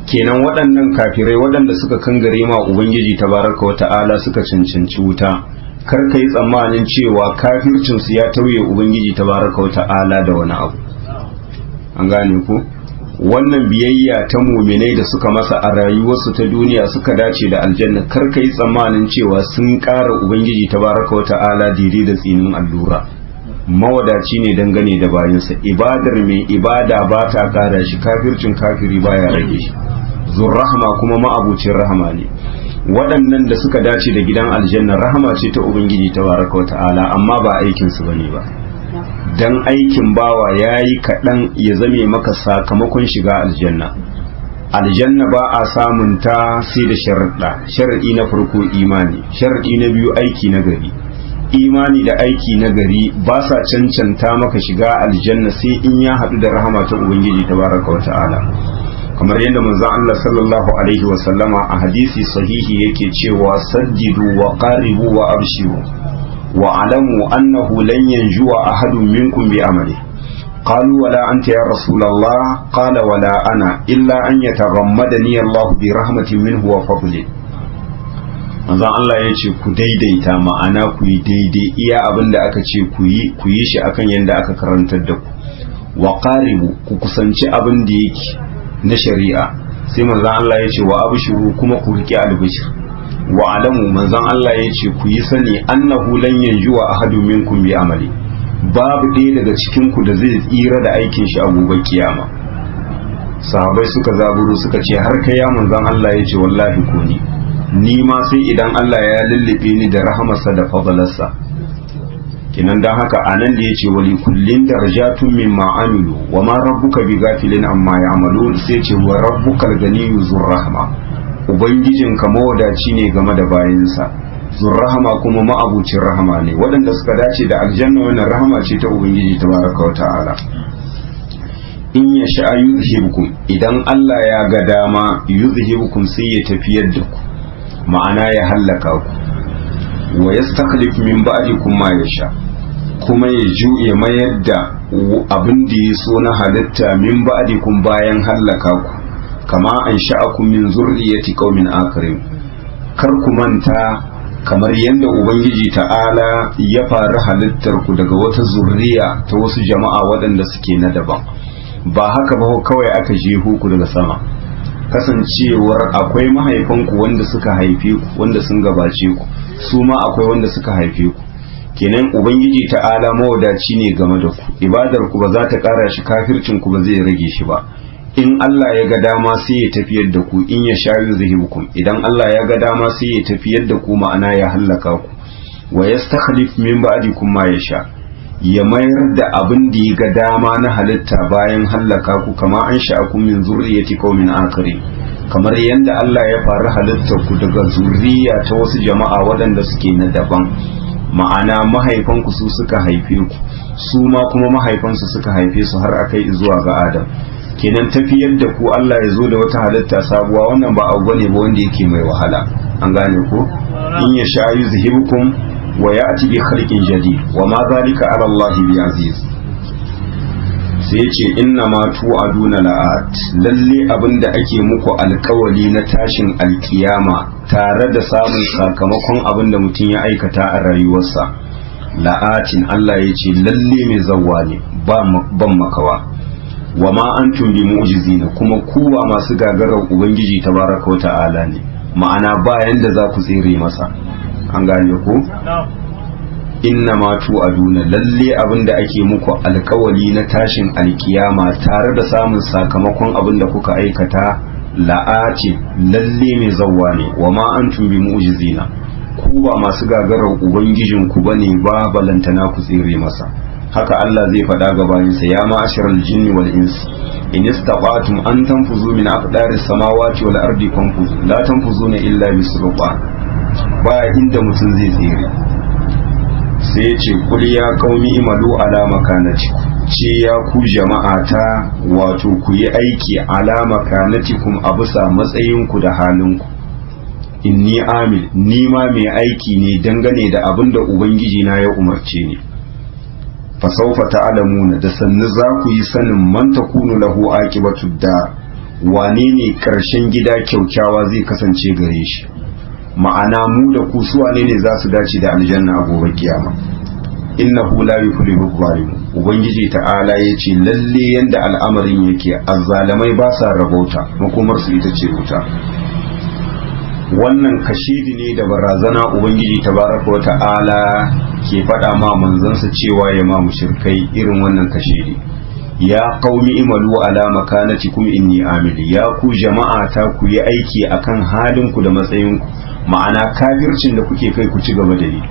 Kenan waɗannan kafirai waɗanda suka kangare ma ubangiji tabaraka wa ta'ala suka cancanci wuta, kar ka yi tsammanin cewa kafircinsu ya tauye ubangiji tabaraka wa ta'ala da wani abu. An gane ku? Wannan biyayya ta muminai da suka masa a rayuwarsu ta duniya suka dace da aljanna, kar ka yi tsammanin cewa sun ƙara ubangiji tabaraka wa ta'ala daidai da tsinin allura. Mawadaci ne dangane da bayansa, ibadar mai ibada ba ta ƙara shi, kafircin kafiri baya rage shi. zur rahama kuma ma'abucin rahama ne. Waɗannan da suka dace da gidan aljanna rahama ce ta ubangiji tabaraka wa ta'ala, amma ba aikinsu bane ba. Dan aikin bawa yayi kaɗan ya zame maka sakamakon shiga aljanna. Aljanna ba a samun ta sai da sharaɗa. Sharaɗi na farko imani, sharaɗi na biyu aiki na gari. Imani da aiki na gari ba sa cancanta maka shiga aljanna sai in ya haɗu da rahama ta ubangiji tabaraka wa ta'ala. Kamar yadda manzon Allah sallallahu alaihi wa sallama a hadisi sahihi yake cewa saddidu wa qaribu wa abshiru wa alamu annahu lan yanjuwa ahadun minkum bi amali. qalu wala anta ya rasulullah qala wala ana illa an yataghammadani Allah bi rahmatin minhu wa fadli. manzon Allah ya ce ku daidaita, ma'ana ku yi daidai iya abinda aka ce ku yi shi akan yadda aka karantar da ku. wa qaribu ku kusanci abin da yake na shari'a, sai manzon Allah ya ce wa abshiru kuma ku riƙe albishir. wa alamu manzon Allah ya ce ku yi sani annahu lan yanjuwa ahadu minkum bi amali, babu ɗaya daga cikin ku da zai tsira da aikin shi a gobe kiyama. Sahabbai suka zaburo suka ce har kai ya manzon Allah ya ce wallahi ko ni ma sai idan Allah ya lullube ni da rahamarsa da fadalarsa. Kinan dan haka anan da yace wali kullin darajatun mimma amilu wa ma rabbuka bighafilin amma ya'malun, sai ce wa rabbukal ganiyyu zur rahma ubangijinka mawadaci ne game da bayinsa, zur rahma kuma ma'abucin rahama ne. Waɗanda suka dace da aljanna wannan rahama ce ta ubangiji tabaraka wa ta'ala. in ya sha yuzhibukum, idan Allah ya ga dama yuzhibukum sai ya tafiyar da ku, ma'ana ya hallaka ku. wa yastakhlif min ba'dikum ma yasha, kuma ya mayar da abin da ya so na halitta min ba'dikum bayan hallaka ku, kama an sha'akum min zurriyati qaumin akharin. Kar ku manta kamar yadda ubangiji ta'ala ya fara halittar ku daga wata zurriya ta wasu jama'a waɗanda suke na daban. Ba haka ba kawai aka jeho ku daga sama, kasancewar akwai mahaifanku wanda suka haife ku, wanda sun gabace ku, su ma akwai wanda suka haife ku. Kenan ubangiji ta'ala mawadaci ne game da ku, ibadar ku ba za ta ƙara shi, kafircin ku ba zai rage shi ba. In Allah ya ga dama sai ya tafiyar da ku, in ya sha yuzhibukum, idan Allah ya ga dama sai ya tafiyar da ku, ma'ana ya hallaka ku. wa yastakhlif min ba'dikum ma yasha, ya mayar da abin da ya ga dama na halitta bayan hallaka ku, kama an sha'akum min zurriyati qaumin akharin, kamar yadda Allah ya fara halittar ku daga zurriya ta wasu jama'a waɗanda suke na daban. Ma'ana mahaifanku su suka haife ku, su ma kuma mahaifansu suka haife su har akai zuwa ga Adam. Kenan tafiyar da ku Allah ya zo da wata halitta sabuwa, wannan ba abu bane ba wanda yake mai wahala. An gane ko? in ya sha yuzhibukum wa ya'ti bi khalqin jadid wa ma zalika ala Allah bi aziz. sai ce inna ma tu'aduna la'at, lalle abinda ake muku alkawali na tashin alkiyama tare da samun sakamakon abinda mutum ya aikata a rayuwarsa, la'atin Allah ya ce lalle mai zawwa ne, ban makawa. wa ma antum bi mu'jizina, kuma kuwa masu gagarar ubangiji tabaraka wa ta'ala ne, ma'ana bayan da za ku tsere masa. An gane ko? inna ma tu'aduna, lalle abinda ake muku alkawali na tashin alkiyama tare da samun sakamakon abinda kuka aikata, la'ati lalle mai zawwa ne. wa ma antum bi mu'jizina, ku ba masu gagarar ubangijinku bane ba balantana ku tsere masa. haka Allah zai faɗa ga bayinsa, ya ma'asharal jinni wal insi in istata'tum an tanfuzu min aqdaris samawati wal ardi fanfuzu la tanfuzuna illa bisultan. ba inda mutum zai tsere. sai ya ce kul ya qaumi imalu ala makanatikum, ce ya ku jama'ata wato ku yi aiki ala makanatikum a bisa matsayinku da halinku. inni amil, ni ma mai aiki ne dangane da abin da ubangiji na ya umarce ni. fasaufa ta'lamuna, da sannu za ku yi sanin man takunu lahu aqibatud dar, wane ne karshen gida kyaukyawa zai kasance gare shi. ma'ana mu da ku su wane ne za su dace da aljanna a gobe kiyama. innahu la yuflihu zalimun, ubangiji ta'ala yace lalle yanda al'amarin yake azzalamai ba sa rabauta, makomar su ita ce wuta. wannan kashidi ne da barazana ubangiji tabaraka wa ta'ala ke faɗa ma manzansa cewa ya ma mushrikai irin wannan kashidi. ya qaumi imalu ala makanatikum inni amil, ya ku jama'a ta ku yi aiki akan halin ku da matsayin ku, ma'ana kafircin da kuke kai ku ci gaba da yi.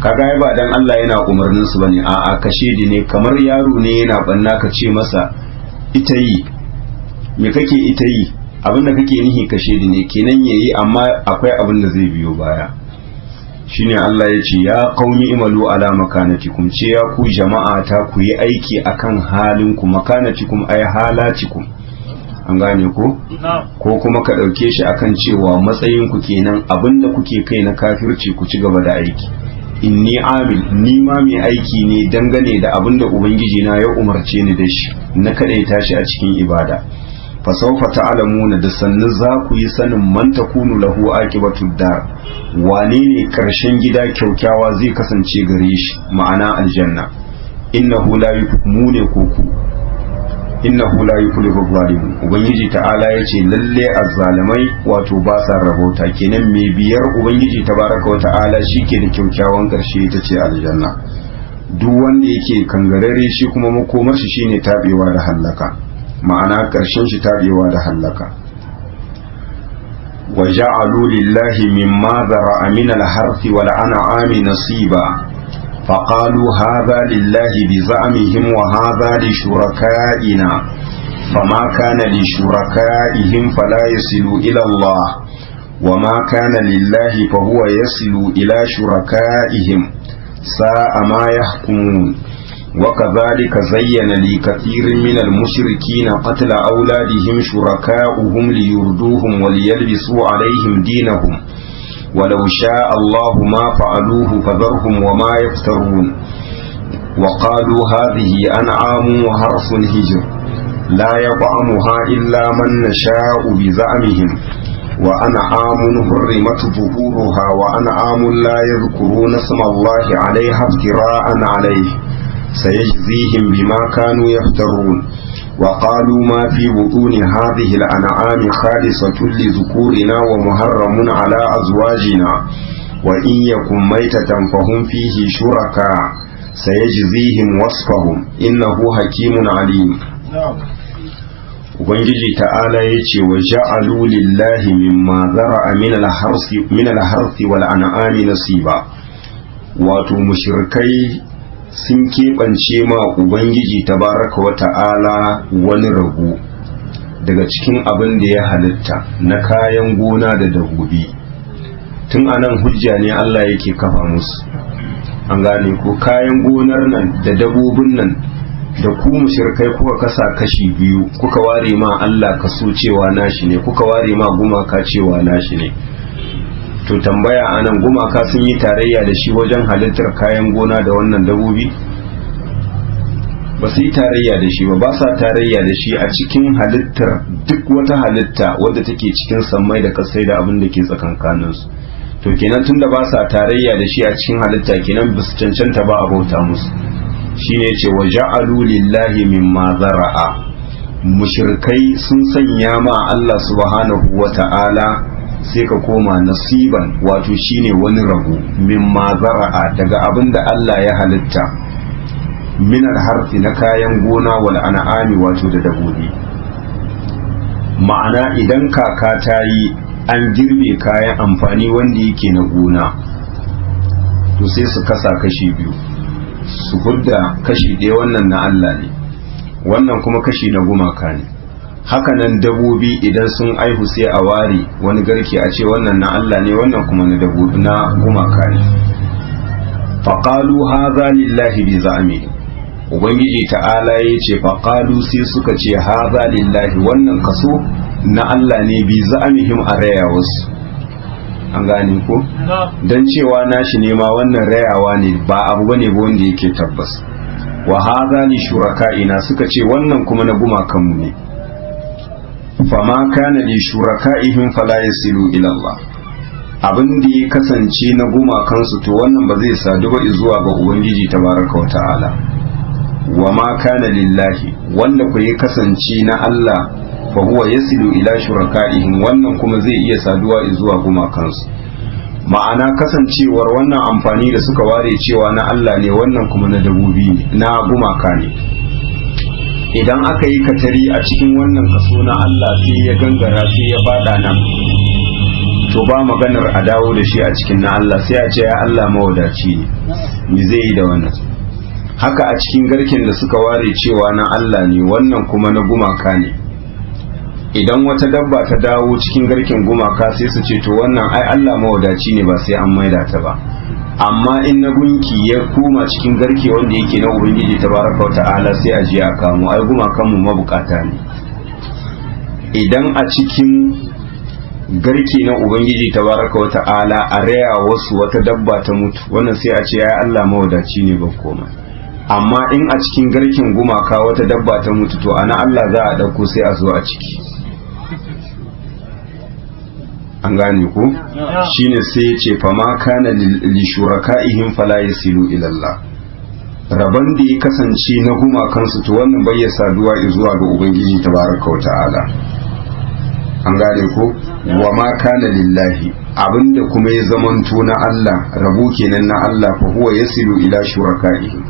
kaga ba dan Allah yana umarnin su bane, a'a kashidi ne, kamar yaro ne yana banna ka ce masa ita yi, me kake ita yi, abin da kake nihi kashidi ne kenan yayi, amma akwai abin da zai biyo baya. shine Allah ya ce ya qaumi imalu ala makanatikum, ce ya ku jama'a ta ku yi aiki akan halin ku, makanatikum ay halatikum, an gane ko ko kuma ka dauke shi akan cewa matsayin ku kenan, abinda kuke kai na kafirci ku ci gaba da aiki. inni amil, ni ma mai aiki ne dangane da abinda ubangiji na ya umarce ni da shi, na kadaita shi a cikin ibada. fasaufa ta'lamuna, da sannu za ku yi sanin man takunu lahu aqibatud dar, wane ne karshen gida kyaukyawa zai kasance gare shi, ma'ana aljanna. innahu la yuflihu kuku, innahu la yuflihu zalimun, ubangiji ta'ala yace lalle azzalimai wato ba sa rabauta. kenan mai biyar ubangiji tabaraka wa ta'ala shike da kyaukyawan karshe, ita ce aljanna. duk wanda yake kangarare shi kuma makomar shi shine tabewa da hallaka, ma'ana ƙarshen shi tabewa da hallaka. wa ja'alu lillahi mimma zara'a min al-harthi wal an'ami nasiba faqalu hadha lillahi bi za'mihim wa hadha li shuraka'ina fama kana li shuraka'ihim fala yasilu ila Allah wa ma kana lillahi fa huwa yasilu ila shuraka'ihim sa'a ma yahkumun. وكذلك زين لكثير من المشركين قتل أولادهم شركاؤهم ليردوهم وليلبسوا عليهم دينهم ولو شاء الله ما فعلوه فذرهم وما يفترون. وقالوا هذه أنعام وحرث هجر لا يطعمها إلا من نشاء بزعمهم وأنعام حرمت ظهورها وأنعام لا يذكرون اسم الله عليها افتراء عليه سيجزيهم بما كانوا يفترون. وقالوا ما في بطون هذه الأنعام خالصة لذكورنا ومحرم على أزواجنا وإن يكن ميتة فهم فيه شركاء سيجزيهم وصفهم إنه حكيم عليم. Ubangiji ta'ala ya ce wa ja'alu lillahi mimma zara'a min al-harthi wal an'ami nasiba, wato mushrikai sun keɓance ma Ubangiji tabaraka wa ta'ala wani rago daga cikin abin da ya halitta na kayan gona da dabbobi. tun anan hujja ne Allah yake kafa musu, an gane ko kayan gonar nan da dabbobin nan da ku mushrikai kuka kasa kashi biyu, kuka ware ma Allah kaso cewa nashi ne, kuka ware ma gumaka cewa nashi ne. to tambaya anan, gumaka sun yi tarayya da shi wajen halittar kayan gona da wannan dabobi? ba su yi tarayya da shi ba sa tarayya da shi a cikin halittar duk wata halitta wadda take cikin sammai da kasai da abin da ke tsakankaninsu. to kenan tunda ba sa tarayya da shi a cikin halitta, kenan ba su cancanta ba a bauta musu. shine ce wa ja'alu lillahi mimma zara'a, mushrikai sun sanya ma Allah subhanahu wa ta'ala, sai ka koma nasiban, wato shine wani rabo, mimma zara'a, daga abin da Allah ya halitta, min harfi na kayan gona wal an'ami, wato da dabobi. ma'ana idan kaka ta yi an girbe kayan amfani wanda yake na gona, to sai su kasa kashi biyu, su hudda kashi ɗaya wannan na Allah ne, wannan kuma kashi na gumaka ne. Hakanan dabobi idan sun aihu sai a ware wani garke a ce wannan na Allah ne, wannan kuma na dabobi na gumaka ne. Faqalu hadha lillahi bi za'mi, ubangiji ta'ala ya ce faqalu sai suka ce hadha lillahi, wannan kaso na Allah ne bi za'mihim a rayawarsu. An gane ko dan cewa nashi ne ma wannan rayawa ne, ba abu bane ba wanda yake tabbas. Wa hadha li shuraka'ina, suka ce wannan kuma na gumakanmu ne. Fama kana li shuraka'ihim fala yasilu ila Allah, abin da ya kasance na gumakansu to wannan ba zai sadu ba zuwa ga ubangiji tabaraka wa ta'ala. Wa ma kana lillahi, wanda ku ya kasance na Allah fa huwa yasilu ila shuraka'ihim, wannan kuma zai iya saduwa zuwa gumakansu. Ma'ana kasancewar wannan amfani da suka ware cewa na Allah ne, wannan kuma na dabobi ne, na gumaka ne. Idan aka yi katari a cikin wannan kaso na Allah sai ya gangara sai ya fada nan, to ba maganar a dawo da shi a cikin na Allah, sai a ce ya Allah mawadaci ne, me zai yi da wannan? Haka a cikin garken da suka ware cewa na Allah ne, wannan kuma na gumaka ne. Idan wata dabba ta dawo cikin garken gumaka sai su ce to wannan ai Allah mawadaci ne, ba sai an maida ta ba. Amma in na gunki ya koma cikin garke wanda yake na ubangiji tabaraka wa ta'ala sai a je a kamo, ai gumakan mu mabukata ne. Idan a cikin garke na ubangiji tabaraka wa ta'ala a raya wasu wata dabba ta mutu, wannan sai a ce ya Allah mawadaci ne, ba koma. Amma in a cikin garken gumaka wata dabba ta mutu, to ana Allah za a dauko sai a zo a ciki. An gane ko shine sai ya ce fama kana li shuraka'ihim fala yasilu ila Allah, rabon da ya kasance na gumakansu to wannan bai ya saduwa zuwa ga ubangiji tabaraka wa ta'ala. An gane ko wa ma kana lillahi, abinda kuma ya zamanto na Allah, rabo kenan na Allah, fa huwa yasilu ila shuraka'ihim,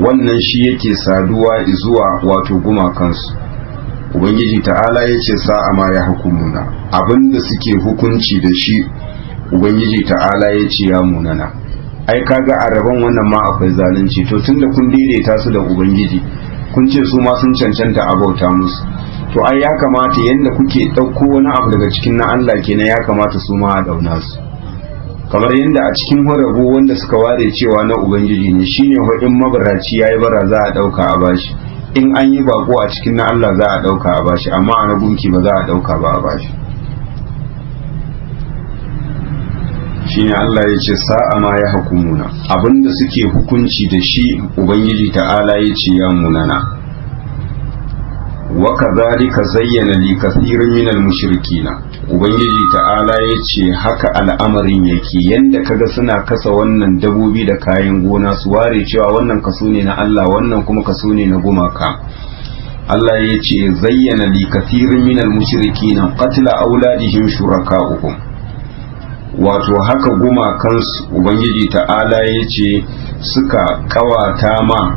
wannan shi yake saduwa zuwa wato gumakansu. Ubangiji ta'ala ya ce sa'a ma ya hukumuna, abinda suke hukunci da shi ubangiji ta'ala ya ce ya munana. Ai kaga a rabon wannan ma akwai zalunci, to tunda kun daidaita su da ubangiji kun ce su ma sun cancanta a bauta musu, to ai ya kamata yanda kuke ɗauko wani abu daga cikin na Allah kenan ya kamata su ma a dauna su. Kamar yadda a cikin rabo wanda suka ware cewa na ubangiji ne, shine in mabaraci yayi bara za a ɗauka a bashi, in an yi bako a cikin na Allah za a dauka a bashi, amma a na gunki ba za a dauka ba a bashi. Shine Allah ya ce sa'a ma ya hukumuna, abinda suke hukunci da shi ubangiji ta'ala ya ce ya munana. Wa kadhalika zayyana li kathirin minal mushrikina, ubangiji ta'ala ya ce haka al'amarin yake, yanda kaga suna kasa wannan dabobi da kayan gona su ware cewa wannan kaso ne na Allah, wannan kuma kaso ne na gumaka. Allah ya ce zayyana li kathirin minal mushrikina qatla auladihim shuraka'uhum, wato haka gumakansu ubangiji ta'ala ya ce suka kawata ma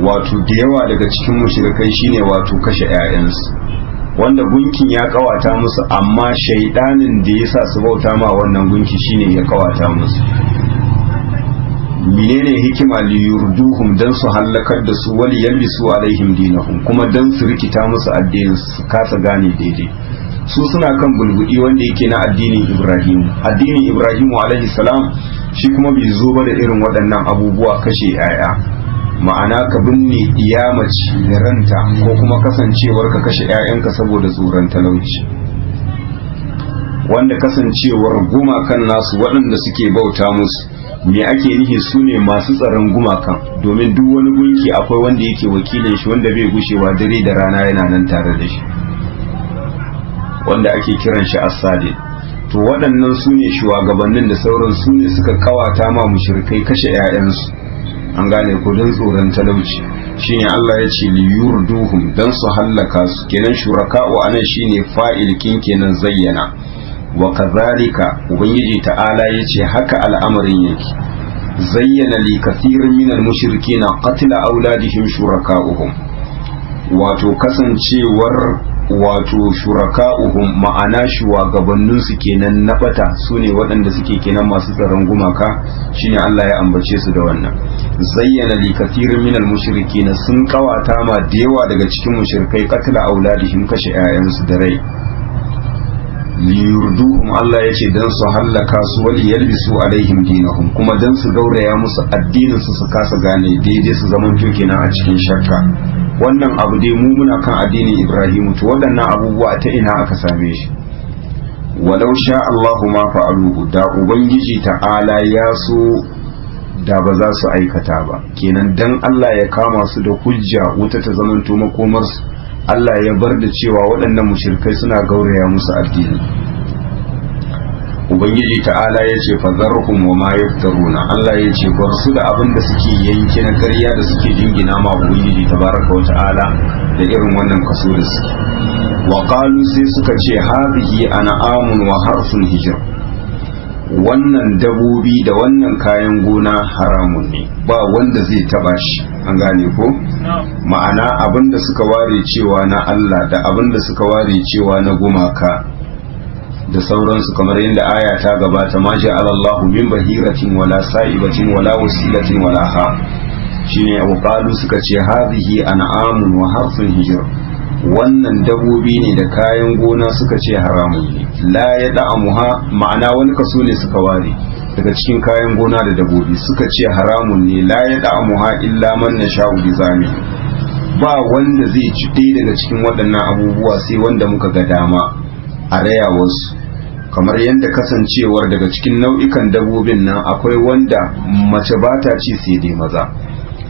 wato da yawa daga cikin mushrikai shine wato kashe 'ya'yansu, wanda gunkin ya kawata musu, amma shaidanin da ya sa su bauta ma wannan gunki shine ya kawata musu. Menene hikima li yurduhum, dan su hallakar da su, wali yalbisu alaihim dinahum, kuma dan su rikita musu addinin su kasa gane daidai. Su suna kan bulbudi wanda yake na addinin Ibrahim alaihi salam, shi kuma bai zo ba da irin waɗannan abubuwa kashe 'ya'ya. Ma'ana ka binne iyamaci da ranta, ko kuma kasancewar ka kashe 'ya'yanka saboda tsoron talauci, wanda kasancewar gumakan nasu waɗanda suke bauta musu me ake nihi su ne masu tsaron gumakan, domin duk wani gunki akwai wanda yake wakilin shi wanda bai gushewa dare da rana yana nan tare da shi, wanda ake kiran shi as-sadiq. To waɗannan su ne shugabannin da sauran su ne suka kawata ma mushrikai kashe 'ya'yansu, an gane ko don tsoron talauci. Shine Allah ya ce liyurduhum, dan su hallaka su, kenan shuraka'u anan shine fa'il kin kenan zayyana. Wa kadhalika ubangiji ta'ala ya ce haka al'amarin yake, zayyana li kathirin minal mushrikina qatla auladihim shuraka'uhum, wato kasancewar wato shuraka'uhum ma'ana shugabanninsu kenan na bata su ne waɗanda suke kenan masu tsaron gumaka shine Allah ya ambace su da wannan zayyana li kathirin minal mushrikeena sun kawata ma da yawa daga cikin mushrikai qatla auladihim kashe 'ya'yansu da rai liyurduhum Allah ya ce dan su hallaka su wal yalbisu alaihim dinahum kuma dan su gauraya musu addinin su kasa gane daidai su zaman kenan a cikin shakka wannan abu dai mu muna kan addinin Ibrahim to waɗannan abubuwa ta ina aka same shi walau sha Allahu ma fa'aluhu da ubangiji ta'ala ya so da ba za su aikata ba kenan dan Allah ya kama su da hujja wuta ta zamanto makomar su Allah ya bar da cewa waɗannan mushrikai suna gauraya musu addini ubangiji ta'ala ya ce fazarhum wa ma yaftaruna Allah ya ce bar su da abin da suke yanke na ƙarya da suke jingina ma ubangiji tabaraka wa ta'ala da irin wannan kaso da suke wa qalu sai suka ce hadhihi an'amun wa harsun hijr wannan dabobi da wannan kayan gona haramun ne ba wanda zai taba shi an gane ko ma'ana abinda suka ware cewa na Allah da abinda suka ware cewa na gumaka da sauransu kamar yadda aya ta gabata ma ja'ala Allahu min bahiratin wala sa'ibatin wala wasilatin wala ha shine qalu suka ce hadhihi an'amun wa harsun hijr wannan dabobi ne da kayan gona suka ce haramun ne la yad'amuha ma'ana wani kaso ne suka ware daga cikin kayan gona da dabobi suka ce haramun ne la yad'amuha illa man nasha'u bi zami ba wanda zai ci ɗaya daga cikin waɗannan abubuwa sai wanda muka ga dama a rayawarsu kamar yadda kasancewar daga cikin nau'ikan dabobin nan akwai wanda mace ba ta ci sai dai maza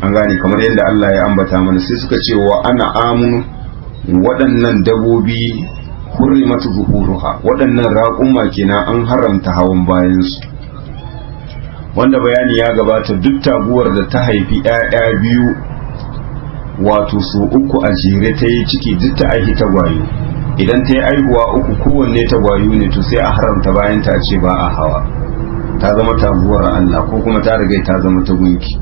an gane kamar yadda Allah ya ambata mana sai suka ce wa ana amun waɗannan dabobi hurrimatu zuhuruha waɗannan raƙuma kenan an haramta hawan bayansu wanda bayani ya gabata duk taguwar da ta haifi 'ya'ya biyu wato su uku a jere ta yi ciki duk ta aihi tagwayo idan ta yi aihuwa uku kowanne tagwayo ne to sai a haramta bayan ta ce ba a hawa ta zama taguwar Allah ko kuma ta riga ta zama ta gunki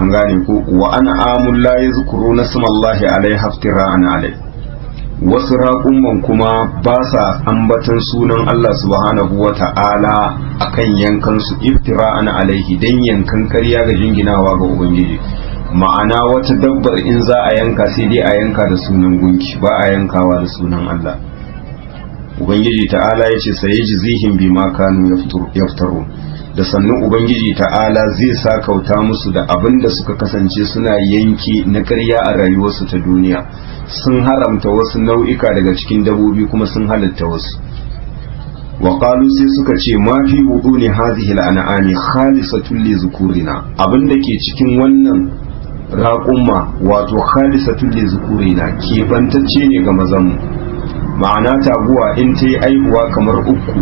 an gane ko wa ana amul la yazkuru nasmallahi alaihi haftira'an alai wasu raƙumman kuma ba sa ambatan sunan Allah subhanahu wa ta'ala akan yankan su iftira'an alaihi dan yankan ƙarya ga jinginawa ga ubangiji ma'ana wata dabbar in za a yanka sai dai a yanka da sunan gunki ba a yankawa da sunan Allah ubangiji ta'ala ya ce sai jizihim bima kanu yaftaru da sannan ubangiji ta'ala zai sa kauta musu da abin da suka kasance suna yanki na ƙarya a rayuwarsu ta duniya sun haramta wasu nau'ika daga cikin dabobi kuma sun halatta wasu wa qalu sai suka ce ma fi buduni hadhihi al-an'ami khalisatun li zukurina abin da ke cikin wannan raƙumma wato khalisatun li zukurina ke bantacce ne ga mazanmu ma'ana taguwa in ta yi aihuwa kamar uku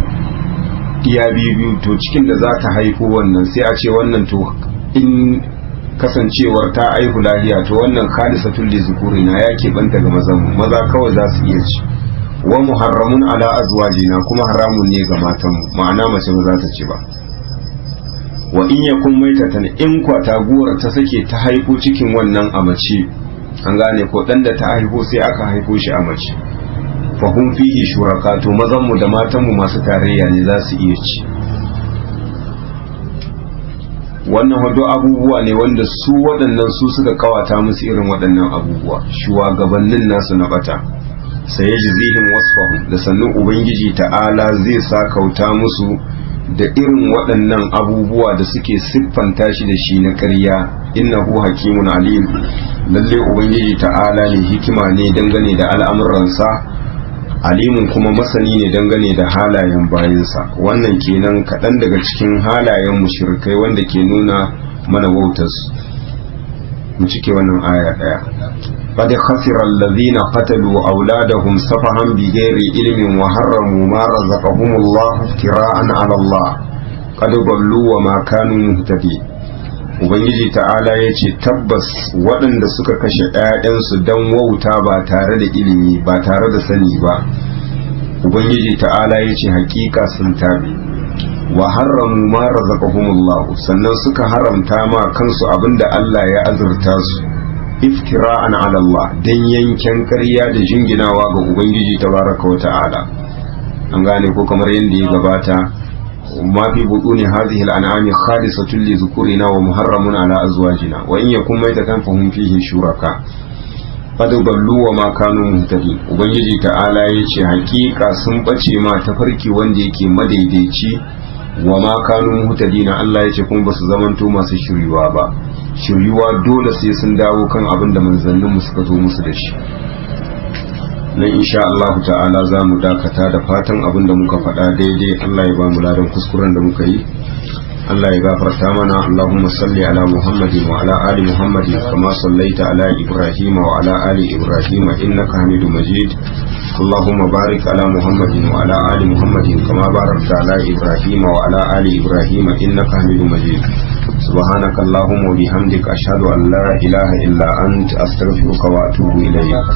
iya biyu to cikin da za ta haifo wannan sai a ce wannan to in kasancewar ta aihu lahiya to wannan khalisatul li zukurina ya keɓanta ga mazanmu maza kawai za su iya ci wa muharramun ala azwajina kuma haramun ne ga matanmu ma'ana mace ba za ta ci ba wa in yakun maitatan in kwa taguwar ta sake ta haifo cikin wannan a mace an gane ko dan da ta haifo sai aka haifo shi a mace fahim fihi shuraka to mazanmu da matanmu masu tarayya ne za su iya ci wannan hado abubuwa ne wanda su waɗannan su suka kawata musu irin waɗannan abubuwa shugabannin nasu na bata sai ya ji zihin wasfahum da sannan ubangiji ta'ala zai sa kauta musu da irin waɗannan abubuwa da suke siffanta shi da shi na ƙarya innahu hakimun alim lalle ubangiji ta'ala ne hikima ne dangane da al'amuransa alimun kuma masani ne dangane da halayen bayansa wannan kenan kaɗan daga cikin halayen mushrikai wanda ke nuna mana wautarsu mu cike wannan aya ɗaya qad khasira alladhina qatalu awladahum safahan bighairi ilmin wa harramu ma razaqahumullahu iftira'an 'ala Allah qad dallu wa ma kanu muhtadin ubangiji ta'ala ya ce tabbas waɗanda suka kashe 'ya'yansu don wauta ba tare da ilimi ba tare da sani ba ubangiji ta'ala ya ce hakika sun tabe wa harramu ma razaqahumullahu sannan suka haramta ma kansu abinda Allah ya azurta su iftira'an ala Allah dan yanken ƙarya da jinginawa ga ubangiji tabaraka wa ta'ala. an gane ko kamar yadda ya gabata ma fi buduni hadhihi al-an'ami khalisatun li dhukurina wa muharramun ala azwajina wa in yakum maytatan fahum fihi shuraka qad ballu wa ma kanu muhtadin. ubangiji ta'ala yace hakika sun bace ma tafarki wanda yake madaidaici wa ma kanu muhtadina. Allah yace kuma basu zamanto masu shiryuwa ba. shiryuwa dole sai sun dawo kan abin da manzannin mu suka zo musu da shi. nan insha Allah ta'ala za mu dakata da fatan abin da muka faɗa daidai Allah ya ba mu ladan kuskuren da muka yi Allah ya gafarta mana. Allahumma salli ala Muhammadin wa ala ali Muhammadin kama sallaita ala Ibrahim wa ala ali Ibrahim innaka Hamidum Majid. Allahumma barik ala Muhammadin wa ala ali Muhammadin kama barakta ala Ibrahim wa ala ali Ibrahim innaka Hamidum Majid. سبحانك اللهم وبحمدك أشهد أن لا إله إلا أنت أستغفرك وأتوب إليك.